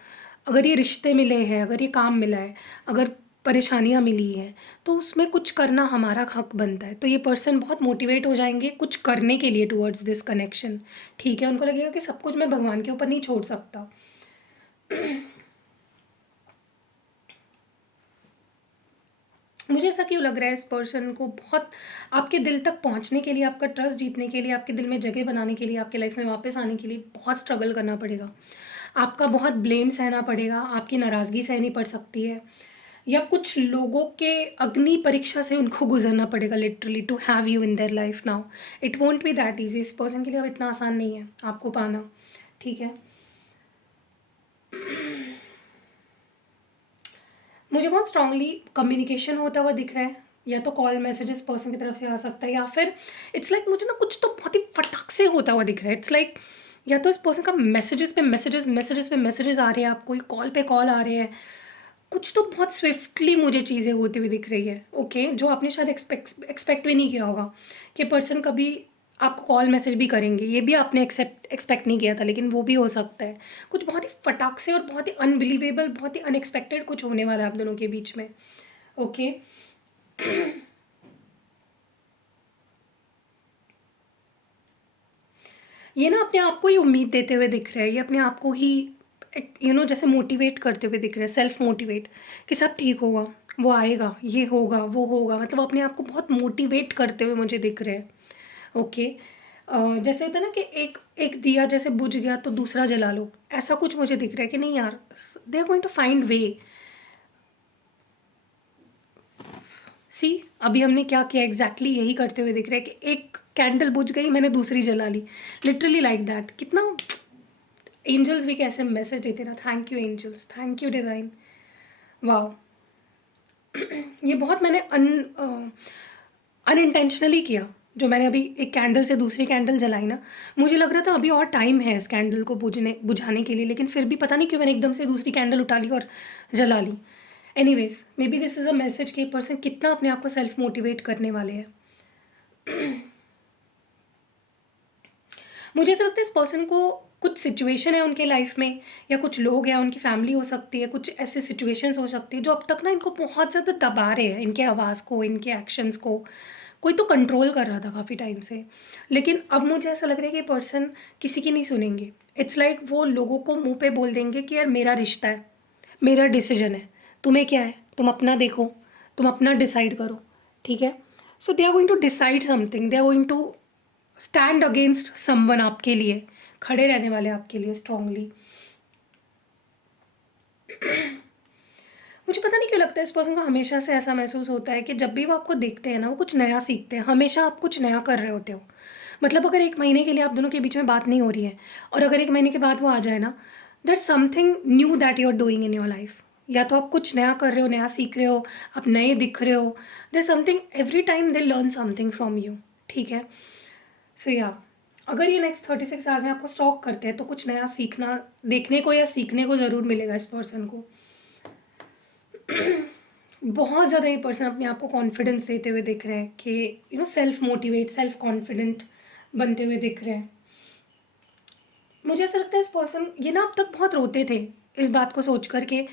अगर ये रिश्ते मिले हैं, अगर ये काम मिला है, अगर परेशानियाँ मिली हैं, तो उसमें कुछ करना हमारा हक बनता है। तो ये पर्सन बहुत मोटिवेट हो जाएंगे कुछ करने के लिए टुवर्ड्स दिस कनेक्शन। ठीक है। उनको लगेगा कि सब कुछ मैं भगवान के ऊपर नहीं छोड़ सकता। मुझे ऐसा क्यों लग रहा है इस पर्सन को बहुत आपके दिल तक पहुंचने के लिए, आपका ट्रस्ट जीतने के लिए, आपके दिल में जगह बनाने के लिए, आपके लाइफ में वापस आने के लिए बहुत स्ट्रगल करना पड़ेगा। आपका बहुत ब्लेम सहना पड़ेगा, आपकी नाराज़गी सहनी पड़ सकती है, या कुछ लोगों के अग्नि परीक्षा से उनको गुजरना पड़ेगा literally to have you in their life now. It won't be that easy, इस पर्सन के लिए अब इतना आसान नहीं है आपको पाना। ठीक है। मुझे बहुत स्ट्रांगली कम्युनिकेशन होता हुआ दिख रहा है, या तो कॉल मैसेजेस पर्सन की तरफ से आ सकता है, या फिर इट्स लाइक मुझे ना कुछ तो बहुत ही फटाक से होता हुआ दिख रहा है। इट्स लाइक या तो इस पर्सन का मैसेजेस पे मैसेजेस, मैसेजेस पे मैसेजेस आ रहे हैं आपको, कॉल पे कॉल आ रहे हैं, कुछ तो बहुत स्विफ्टली मुझे चीज़ें होती हुई दिख रही है। ओके। जो आपने शायद एक्सपेक्ट भी नहीं किया होगा कि पर्सन कभी आपको कॉल मैसेज भी करेंगे, ये भी आपने एक्सपेक्ट नहीं किया था, लेकिन वो भी हो सकता है। कुछ बहुत ही फटाक से और बहुत ही अनबिलीवेबल, बहुत ही अनएक्सपेक्टेड कुछ होने वाला है आप दोनों के बीच में। ओके। ये ना अपने आप को ही उम्मीद देते हुए दिख रहा है, ये अपने आप को ही जैसे मोटिवेट करते हुए दिख रहे हैं, सेल्फ मोटिवेट, कि सब ठीक होगा, वो आएगा, ये होगा, वो होगा, मतलब अपने आप को बहुत मोटिवेट करते हुए मुझे दिख रहे हैं। ओके। जैसे होता है ना कि एक एक दिया जैसे बुझ गया तो दूसरा जला लो, ऐसा कुछ मुझे दिख रहा है कि नहीं यार, they are going to find way. See, अभी हमने क्या किया एग्जैक्टली यही करते हुए दिख रहा है कि एक कैंडल बुझ गई, मैंने दूसरी जला ली, लिटरली लाइक दैट। कितना एंजल्स भी कैसे मैसेज देते ना, thank you angels, thank you divine. वाह, ये बहुत मैंने अनइंटेंशनली किया। जो मैंने अभी एक कैंडल से दूसरी कैंडल जलाई ना, मुझे लग रहा था अभी और टाइम है इस कैंडल को बुझाने के लिए, लेकिन फिर भी पता नहीं क्यों मैंने एकदम से दूसरी कैंडल उठा ली और जला ली। Anyways, may be this is a message कि पर्सन कितना अपने आप को सेल्फ मोटिवेट करने वाले हैं। मुझे ऐसा लगता है इस पर्सन को कुछ सिचुएशन है उनके लाइफ में, या कुछ लोग हैं, उनकी फैमिली हो सकती है, कुछ ऐसे सिचुएशंस हो सकती है जो अब तक ना इनको बहुत ज़्यादा दबा रहे हैं, इनके आवाज़ को, इनके एक्शंस को। कोई तो कंट्रोल कर रहा था काफ़ी टाइम से, लेकिन अब मुझे ऐसा लग रहा है कि पर्सन किसी की नहीं सुनेंगे। इट्स लाइक वो लोगों को मुंह पे बोल देंगे कि यार मेरा रिश्ता है, मेरा डिसीजन है, तुम्हें क्या है, तुम अपना देखो, तुम अपना डिसाइड करो, ठीक है। So they are going to decide something, they are going to stand against someone, आपके लिए खड़े रहने वाले, आपके लिए स्ट्रांगली। मुझे पता नहीं क्यों लगता है इस पर्सन को हमेशा से ऐसा महसूस होता है कि जब भी वो आपको देखते हैं ना, वो कुछ नया सीखते हैं, हमेशा आप कुछ नया कर रहे होते हो। मतलब अगर एक महीने के लिए आप दोनों के बीच में बात नहीं हो रही है, और अगर एक महीने के बाद वो आ जाए ना, there something new that you are doing in your life. या तो आप कुछ नया कर रहे हो, नया सीख रहे हो, आप नए दिख रहे हो, there something every time they learn something from you, ठीक है। सो या, अगर ये नेक्स्ट 36 आवर्स में आपको स्टॉक करते हैं तो कुछ नया सीखना, देखने को या सीखने को ज़रूर मिलेगा इस पर्सन को। बहुत ज़्यादा ये पर्सन अपने आप को कॉन्फिडेंस देते हुए दिख रहे हैं कि सेल्फ मोटिवेट, सेल्फ कॉन्फिडेंट बनते हुए दिख रहे हैं। मुझे ऐसा लगता है इस पर्सन ये ना अब तक बहुत रोते थे इस बात को सोच कर के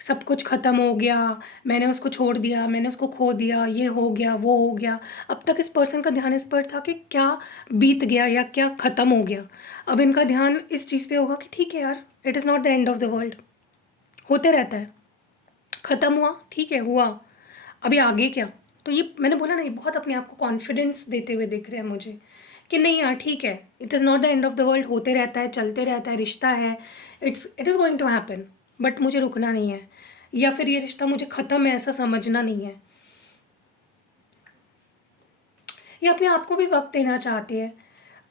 सब कुछ ख़त्म हो गया, मैंने उसको छोड़ दिया, मैंने उसको खो दिया, ये हो गया, वो हो गया। अब तक इस पर्सन का ध्यान इस पर था कि क्या बीत गया या क्या ख़त्म हो गया। अब इनका ध्यान इस चीज़ पे होगा कि ठीक है यार, it is not the end of the world, होते रहता है, ख़त्म हुआ, ठीक है, हुआ, अभी आगे क्या। तो ये मैंने बोला ना, ये बहुत अपने आप को कॉन्फिडेंस देते हुए दिख रहे हैं मुझे कि नहीं यार ठीक है, it is not the end of the world, होते रहता है, चलते रहता है, रिश्ता है, it is going to happen, but मुझे रुकना नहीं है, या फिर ये रिश्ता मुझे ख़त्म है ऐसा समझना नहीं है। ये अपने आप को भी वक्त देना चाहती है,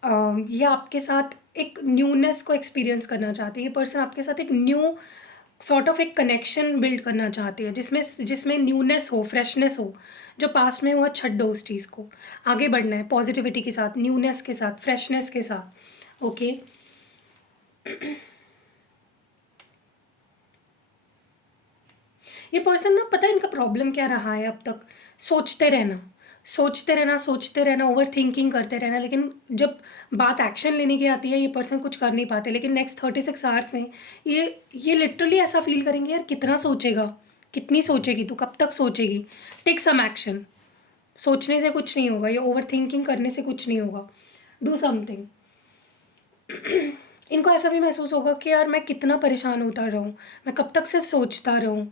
ये आपके साथ एक न्यूनेस को एक्सपीरियंस करना चाहती है, ये पर्सन आपके साथ एक न्यू सॉर्ट ऑफ एक कनेक्शन बिल्ड करना चाहती है, जिसमें जिसमें न्यूनेस हो, फ्रेशनेस हो। जो पास्ट में हुआ छੱड दो उस चीज़ को, आगे बढ़ना है पॉजिटिविटी के साथ, न्यूनेस के साथ, फ्रेशनेस के साथ, ओके। ये पर्सन ना, पता है इनका प्रॉब्लम क्या रहा है अब तक, सोचते रहना, सोचते रहना, सोचते रहना, ओवर थिंकिंग करते रहना, लेकिन जब बात एक्शन लेने की आती है ये पर्सन कुछ कर नहीं पाते। लेकिन नेक्स्ट 36 आवर्स में ये लिटरली ऐसा फील करेंगे, यार कितना सोचेगा, कितनी सोचेगी तू, कब तक सोचेगी, टेक सम एक्शन। सोचने से कुछ नहीं होगा, ये ओवर थिंकिंग करने से कुछ नहीं होगा, डू समथिंग। इनको ऐसा भी महसूस होगा कि यार मैं कितना परेशान होता रहूँ, मैं कब तक सिर्फ सोचता रहूँ,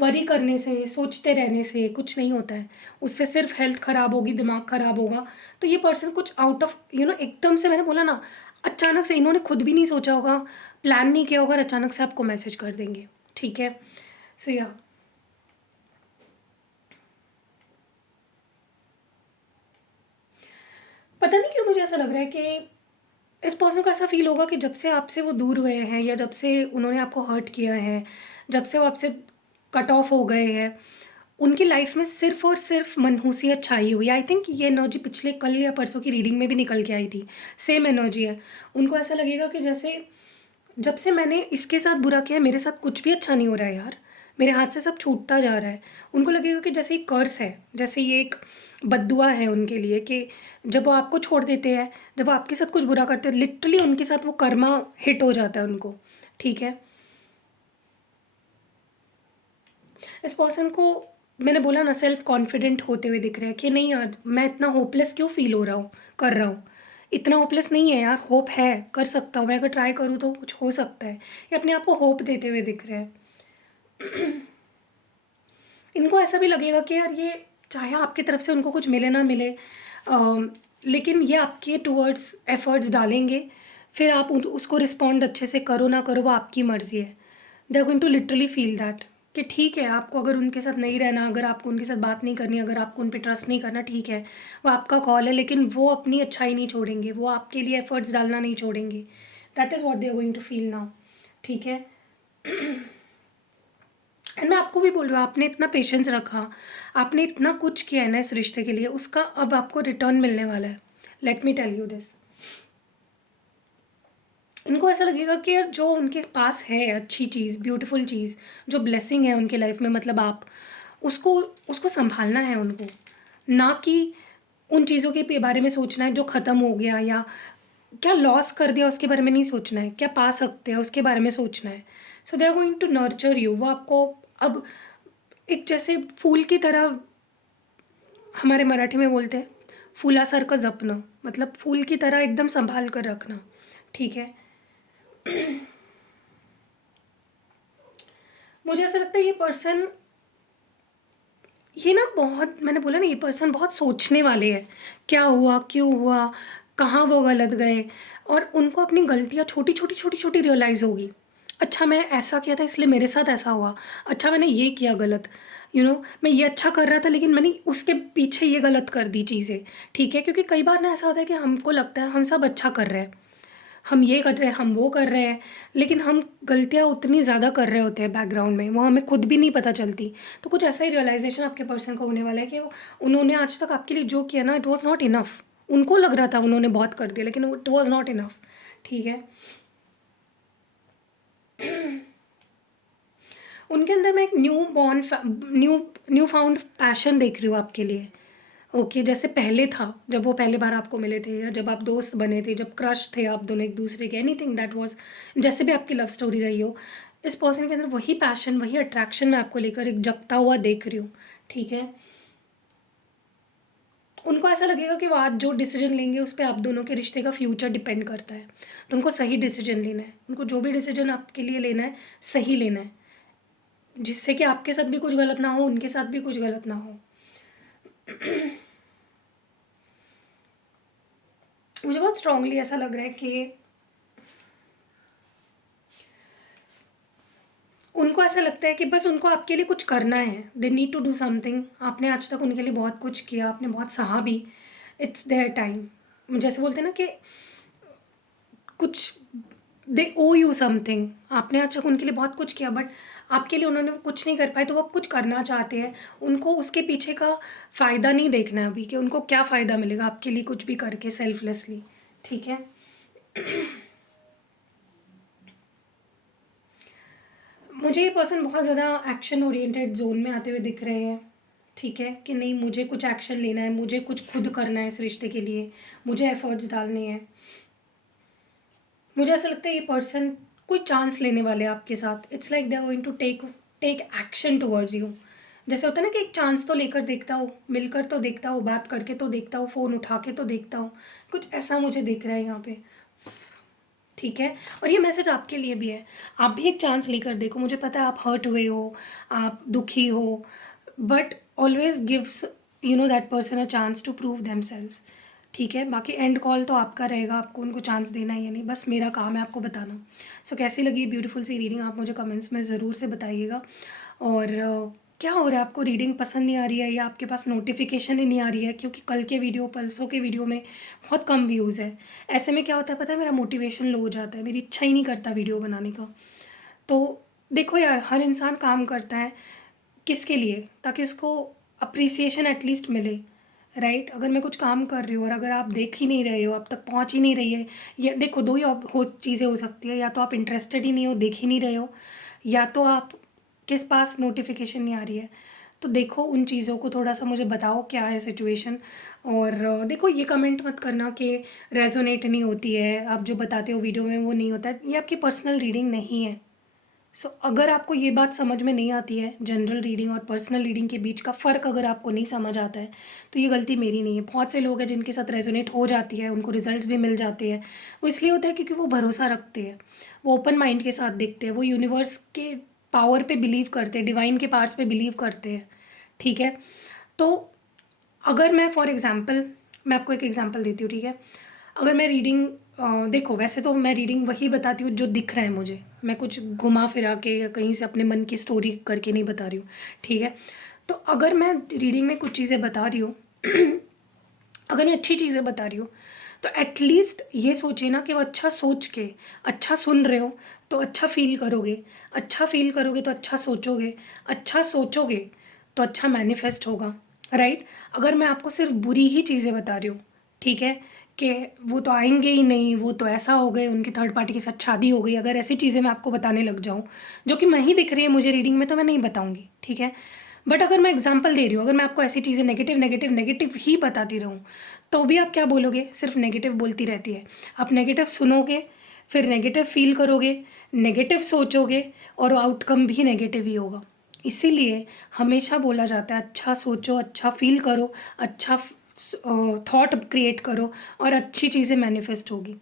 वरी करने से, सोचते रहने से कुछ नहीं होता है, उससे सिर्फ हेल्थ ख़राब होगी, दिमाग ख़राब होगा। तो ये पर्सन कुछ आउट ऑफ एकदम से, मैंने बोला ना, अचानक से, इन्होंने खुद भी नहीं सोचा होगा, प्लान नहीं किया होगा, और अचानक से आपको मैसेज कर देंगे, ठीक है। सो या, पता नहीं क्यों मुझे ऐसा लग रहा है कि इस पर्सन को ऐसा फ़ील होगा कि जब से आपसे वो दूर हुए हैं, या जब से उन्होंने आपको हर्ट किया है, जब से वो आपसे कट ऑफ हो गए हैं, उनकी लाइफ में सिर्फ़ और सिर्फ़ मनहूसियत छाई हुई है। आई थिंक ये एनर्जी पिछले कल या परसों की रीडिंग में भी निकल के आई थी, सेम एनर्जी है। उनको ऐसा लगेगा कि जैसे जब से मैंने इसके साथ बुरा किया है, मेरे साथ कुछ भी अच्छा नहीं हो रहा है यार, मेरे हाथ से सब छूटता जा रहा है। उनको लगेगा कि जैसे ये कर्स है, जैसे ये एक बद्दुआ है उनके लिए, कि जब वो आपको छोड़ देते हैं, जब वो आपके साथ कुछ बुरा करते हैं, लिटरली उनके साथ वो कर्मा हिट हो जाता है उनको, ठीक है। इस पर्सन को मैंने बोला ना, सेल्फ कॉन्फिडेंट होते हुए दिख रहा है कि नहीं यार, मैं इतना होपलेस क्यों फ़ील हो रहा हूँ, कर रहा हूँ, इतना होपलेस नहीं है यार, होप है, कर सकता हूँ मैं, अगर ट्राई करूँ तो कुछ हो सकता है। ये अपने आप को होप देते हुए दिख रहे हैं। इनको ऐसा भी लगेगा कि यार ये, चाहे आपकी तरफ से उनको कुछ मिले ना मिले, लेकिन ये आपके टुवर्ड्स एफर्ट्स डालेंगे, फिर आप उसको रिस्पॉन्ड अच्छे से करो ना करो वो आपकी मर्ज़ी है। They are going to literally feel that कि ठीक है, आपको अगर उनके साथ नहीं रहना, अगर आपको उनके साथ बात नहीं करनी, अगर आपको उन पे ट्रस्ट नहीं करना, ठीक है, वो आपका कॉल है, लेकिन वो अपनी अच्छाई नहीं छोड़ेंगे, वो आपके लिए एफर्ट्स डालना नहीं छोड़ेंगे। That is what they are going to feel now. ठीक है। एंड मैं आपको भी बोल रही हूँ, आपने इतना पेशेंस रखा, आपने इतना कुछ किया है ना इस रिश्ते के लिए, उसका अब आपको रिटर्न मिलने वाला है। Let me tell you this. इनको ऐसा लगेगा कि यार जो उनके पास है अच्छी चीज़, ब्यूटीफुल चीज़, जो ब्लेसिंग है उनके लाइफ में, मतलब आप उसको उसको संभालना है उनको, ना कि उन चीज़ों के बारे में सोचना है जो ख़त्म हो गया, या क्या लॉस कर दिया उसके बारे में नहीं सोचना है, क्या पा सकते हैं उसके बारे में सोचना है। So they are going to nurture you. वो आपको अब एक जैसे फूल की तरह, हमारे मराठी में बोलते हैं फुलासारखं जपणं, मतलब फूल की तरह एकदम संभाल कर रखना। ठीक है। मुझे ऐसा लगता है ये पर्सन, ये ना बहुत, मैंने बोला ना, ये पर्सन बहुत सोचने वाले हैं, क्या हुआ, क्यों हुआ, कहाँ वो गलत गए, और उनको अपनी गलतियाँ छोटी छोटी छोटी छोटी रियलाइज़ होगी। अच्छा मैं ऐसा किया था इसलिए मेरे साथ ऐसा हुआ, अच्छा मैंने ये किया गलत, मैं ये अच्छा कर रहा था लेकिन मैंने उसके पीछे ये गलत कर दी चीज़ें। ठीक है, क्योंकि कई बार ना ऐसा होता है कि हमको लगता है हम सब अच्छा कर रहे हैं, हम ये कर रहे हैं, हम वो कर रहे हैं, लेकिन हम गलतियाँ उतनी ज़्यादा कर रहे होते हैं बैकग्राउंड में, वो हमें खुद भी नहीं पता चलती। तो कुछ ऐसा ही रियलाइज़ेशन आपके पर्सन को होने वाला है कि उन्होंने आज तक आपके लिए जो किया ना, इट वॉज़ नॉट इनफ। उनको लग रहा था उन्होंने बहुत कर दिया, लेकिन इट वॉज़ नॉट इनफ। ठीक है। उनके अंदर मैं एक न्यू फाउंड पैशन देख रही हूँ आपके लिए। ओके, जैसे पहले था, जब वो पहली बार आपको मिले थे, या जब आप दोस्त बने थे, जब क्रश थे आप दोनों एक दूसरे के, एनीथिंग दैट वाज, जैसे भी आपकी लव स्टोरी रही हो, इस पर्सन के अंदर वही पैशन, वही अट्रैक्शन मैं आपको लेकर एक जगता हुआ देख रही हूँ। ठीक है। उनको ऐसा लगेगा कि वो आज जो डिसीजन लेंगे उस पे आप दोनों के रिश्ते का फ्यूचर डिपेंड करता है, तो उनको सही डिसीजन लेना है, उनको जो भी डिसीजन आपके लिए लेना है सही लेना है, जिससे कि आपके साथ भी कुछ गलत ना हो, उनके साथ भी कुछ गलत ना हो। मुझे बहुत स्ट्रांगली ऐसा लग रहा है कि उनको ऐसा लगता है कि बस उनको आपके लिए कुछ करना है, they need to do something. आपने आज तक उनके लिए बहुत कुछ किया, आपने बहुत सहा भी, इट्स देयर टाइम। जैसे बोलते हैं ना कि कुछ, दे ओ यू समथिंग। आपने आज तक उनके लिए बहुत कुछ किया, बट आपके लिए उन्होंने कुछ नहीं कर पाए, तो वो अब कुछ करना चाहते हैं। उनको उसके पीछे का फ़ायदा नहीं देखना है अभी, कि उनको क्या फ़ायदा मिलेगा आपके लिए कुछ भी करके सेल्फलेसली। ठीक है। मुझे ये पर्सन बहुत ज़्यादा एक्शन ओरिएंटेड जोन में आते हुए दिख रहे हैं। ठीक है, कि नहीं मुझे कुछ एक्शन लेना है, मुझे कुछ खुद करना है इस रिश्ते के लिए, मुझे एफर्ट्स डालने हैं। मुझे ऐसा लगता है ये पर्सन कोई चांस लेने वाले हैं आपके साथ। It's like they are going to take take action towards you. जैसे होता है ना कि एक चांस तो लेकर देखता हूँ, मिलकर तो देखता हूँ, बात करके तो देखता हूँ, फ़ोन उठा के तो देखता हूँ, कुछ ऐसा मुझे दिख रहा है यहाँ पे। ठीक है, और ये मैसेज आपके लिए भी है। आप भी एक चांस लेकर देखो। मुझे पता है आप हर्ट हुए हो, आप दुखी हो, but always gives that person a chance to prove themselves. ठीक है, बाकी एंड कॉल तो आपका रहेगा, आपको उनको चांस देना है या नहीं, बस मेरा काम है आपको बताना। सो कैसी लगी ब्यूटीफुल सी रीडिंग, आप मुझे कमेंट्स में ज़रूर से बताइएगा। और क्या हो रहा है, आपको रीडिंग पसंद नहीं आ रही है, या आपके पास नोटिफिकेशन ही नहीं आ रही है, क्योंकि कल के वीडियो, परसों के वीडियो में बहुत कम व्यूज़ है। ऐसे में क्या होता है पता है, मेरा मोटिवेशन लो हो जाता है, मेरी इच्छा ही नहीं करता वीडियो बनाने का। तो देखो यार, हर इंसान काम करता है किसके लिए, ताकि उसको अप्रिसिएशन एटलीस्ट मिले, राइट। अगर मैं कुछ काम कर रही हूँ और अगर आप देख ही नहीं रहे हो, आप तक पहुँच ही नहीं रही है, या देखो दो ही हो चीज़ें हो सकती है, या तो आप इंटरेस्टेड ही नहीं हो, देख ही नहीं रहे हो, या तो आप किस पास नोटिफिकेशन नहीं आ रही है। तो देखो उन चीज़ों को थोड़ा सा मुझे बताओ क्या है सिचुएशन। और देखो ये कमेंट मत करना कि रेजोनेट नहीं होती है, आप जो बताते हो वीडियो में वो नहीं होता है, ये आपकी पर्सनल रीडिंग नहीं है। सो अगर आपको ये बात समझ में नहीं आती है, जनरल रीडिंग और पर्सनल रीडिंग के बीच का फ़र्क अगर आपको नहीं समझ आता है, तो ये गलती मेरी नहीं है। बहुत से लोग हैं जिनके साथ रेजोनेट हो जाती है, उनको रिजल्ट्स भी मिल जाते हैं। वो इसलिए होता है क्योंकि वो भरोसा रखते हैं, वो ओपन माइंड के साथ देखते हैं, वो यूनिवर्स के पावर पे बिलीव करते हैं, डिवाइन के पार्ट्स पे बिलीव करते हैं। ठीक है। तो अगर मैं फॉर एग्ज़ाम्पल मैं आपको एक एग्जांपल देती हूँ, ठीक है? अगर मैं रीडिंग देखो, वैसे तो मैं रीडिंग वही बताती हूँ जो दिख रहा है मुझे, मैं कुछ घुमा फिरा के या कहीं से अपने मन की स्टोरी करके नहीं बता रही हूँ, ठीक है? तो अगर मैं रीडिंग में कुछ चीज़ें बता रही हूँ अगर मैं अच्छी चीज़ें बता रही हूँ, तो एटलीस्ट ये सोचिए ना कि वो अच्छा सोच के, अच्छा सुन रहे हो तो अच्छा फ़ील करोगे, अच्छा फ़ील करोगे तो अच्छा सोचोगे, अच्छा सोचोगे तो अच्छा मैनिफेस्ट होगा, राइट? अगर मैं आपको सिर्फ बुरी ही चीज़ें बता रही हूँ, ठीक है, कि वो तो आएंगे ही नहीं, वो तो ऐसा हो गए, उनकी थर्ड पार्टी के साथ शादी हो गई, अगर ऐसी चीज़ें मैं आपको बताने लग जाऊँ जो कि नहीं दिख रही है मुझे रीडिंग में, तो मैं नहीं बताऊँगी, ठीक है? बट अगर मैं एग्जांपल दे रही हूँ, अगर मैं आपको ऐसी चीज़ें नेगेटिव नेगेटिव नेगेटिव ही बताती रहूँ, तो भी आप क्या बोलोगे? सिर्फ नेगेटिव बोलती रहती है। आप नेगेटिव सुनोगे, फिर नेगेटिव फील करोगे, नेगेटिव सोचोगे और आउटकम भी नेगेटिव ही होगा। इसीलिए हमेशा बोला जाता है अच्छा सोचो, अच्छा फील करो, अच्छा थॉट क्रिएट करो और अच्छी चीज़ें मैनिफेस्ट होगी।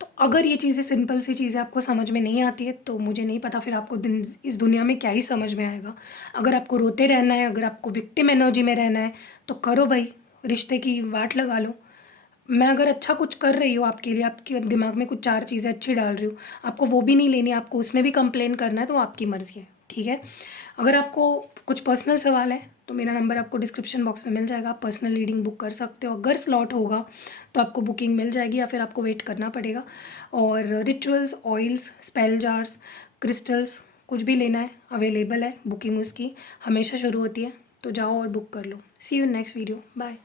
तो अगर ये चीज़ें, सिंपल सी चीज़ें आपको समझ में नहीं आती है, तो मुझे नहीं पता फिर आपको दिन इस दुनिया में क्या ही समझ में आएगा। अगर आपको रोते रहना है, अगर आपको विक्टिम एनर्जी में रहना है, तो करो भाई, रिश्ते की वाट लगा लो। मैं अगर अच्छा कुछ कर रही हूँ आपके लिए, आपके दिमाग में कुछ 4 चीज़ें अच्छी डाल रही हूँ, आपको वो भी नहीं लेनी, आपको उसमें भी कंप्लेन करना है, तो आपकी मर्ज़ी है, ठीक है? अगर आपको कुछ पर्सनल सवाल है, तो मेरा नंबर आपको डिस्क्रिप्शन बॉक्स में मिल जाएगा, आप पर्सनल रीडिंग बुक कर सकते हो। अगर स्लॉट होगा, तो आपको बुकिंग मिल जाएगी या फिर आपको वेट करना पड़ेगा। और rituals, oils, spell jars, crystals, कुछ भी लेना है, अवेलेबल है, बुकिंग उसकी हमेशा शुरू होती है, तो जाओ और बुक कर लो। See you in next video, bye.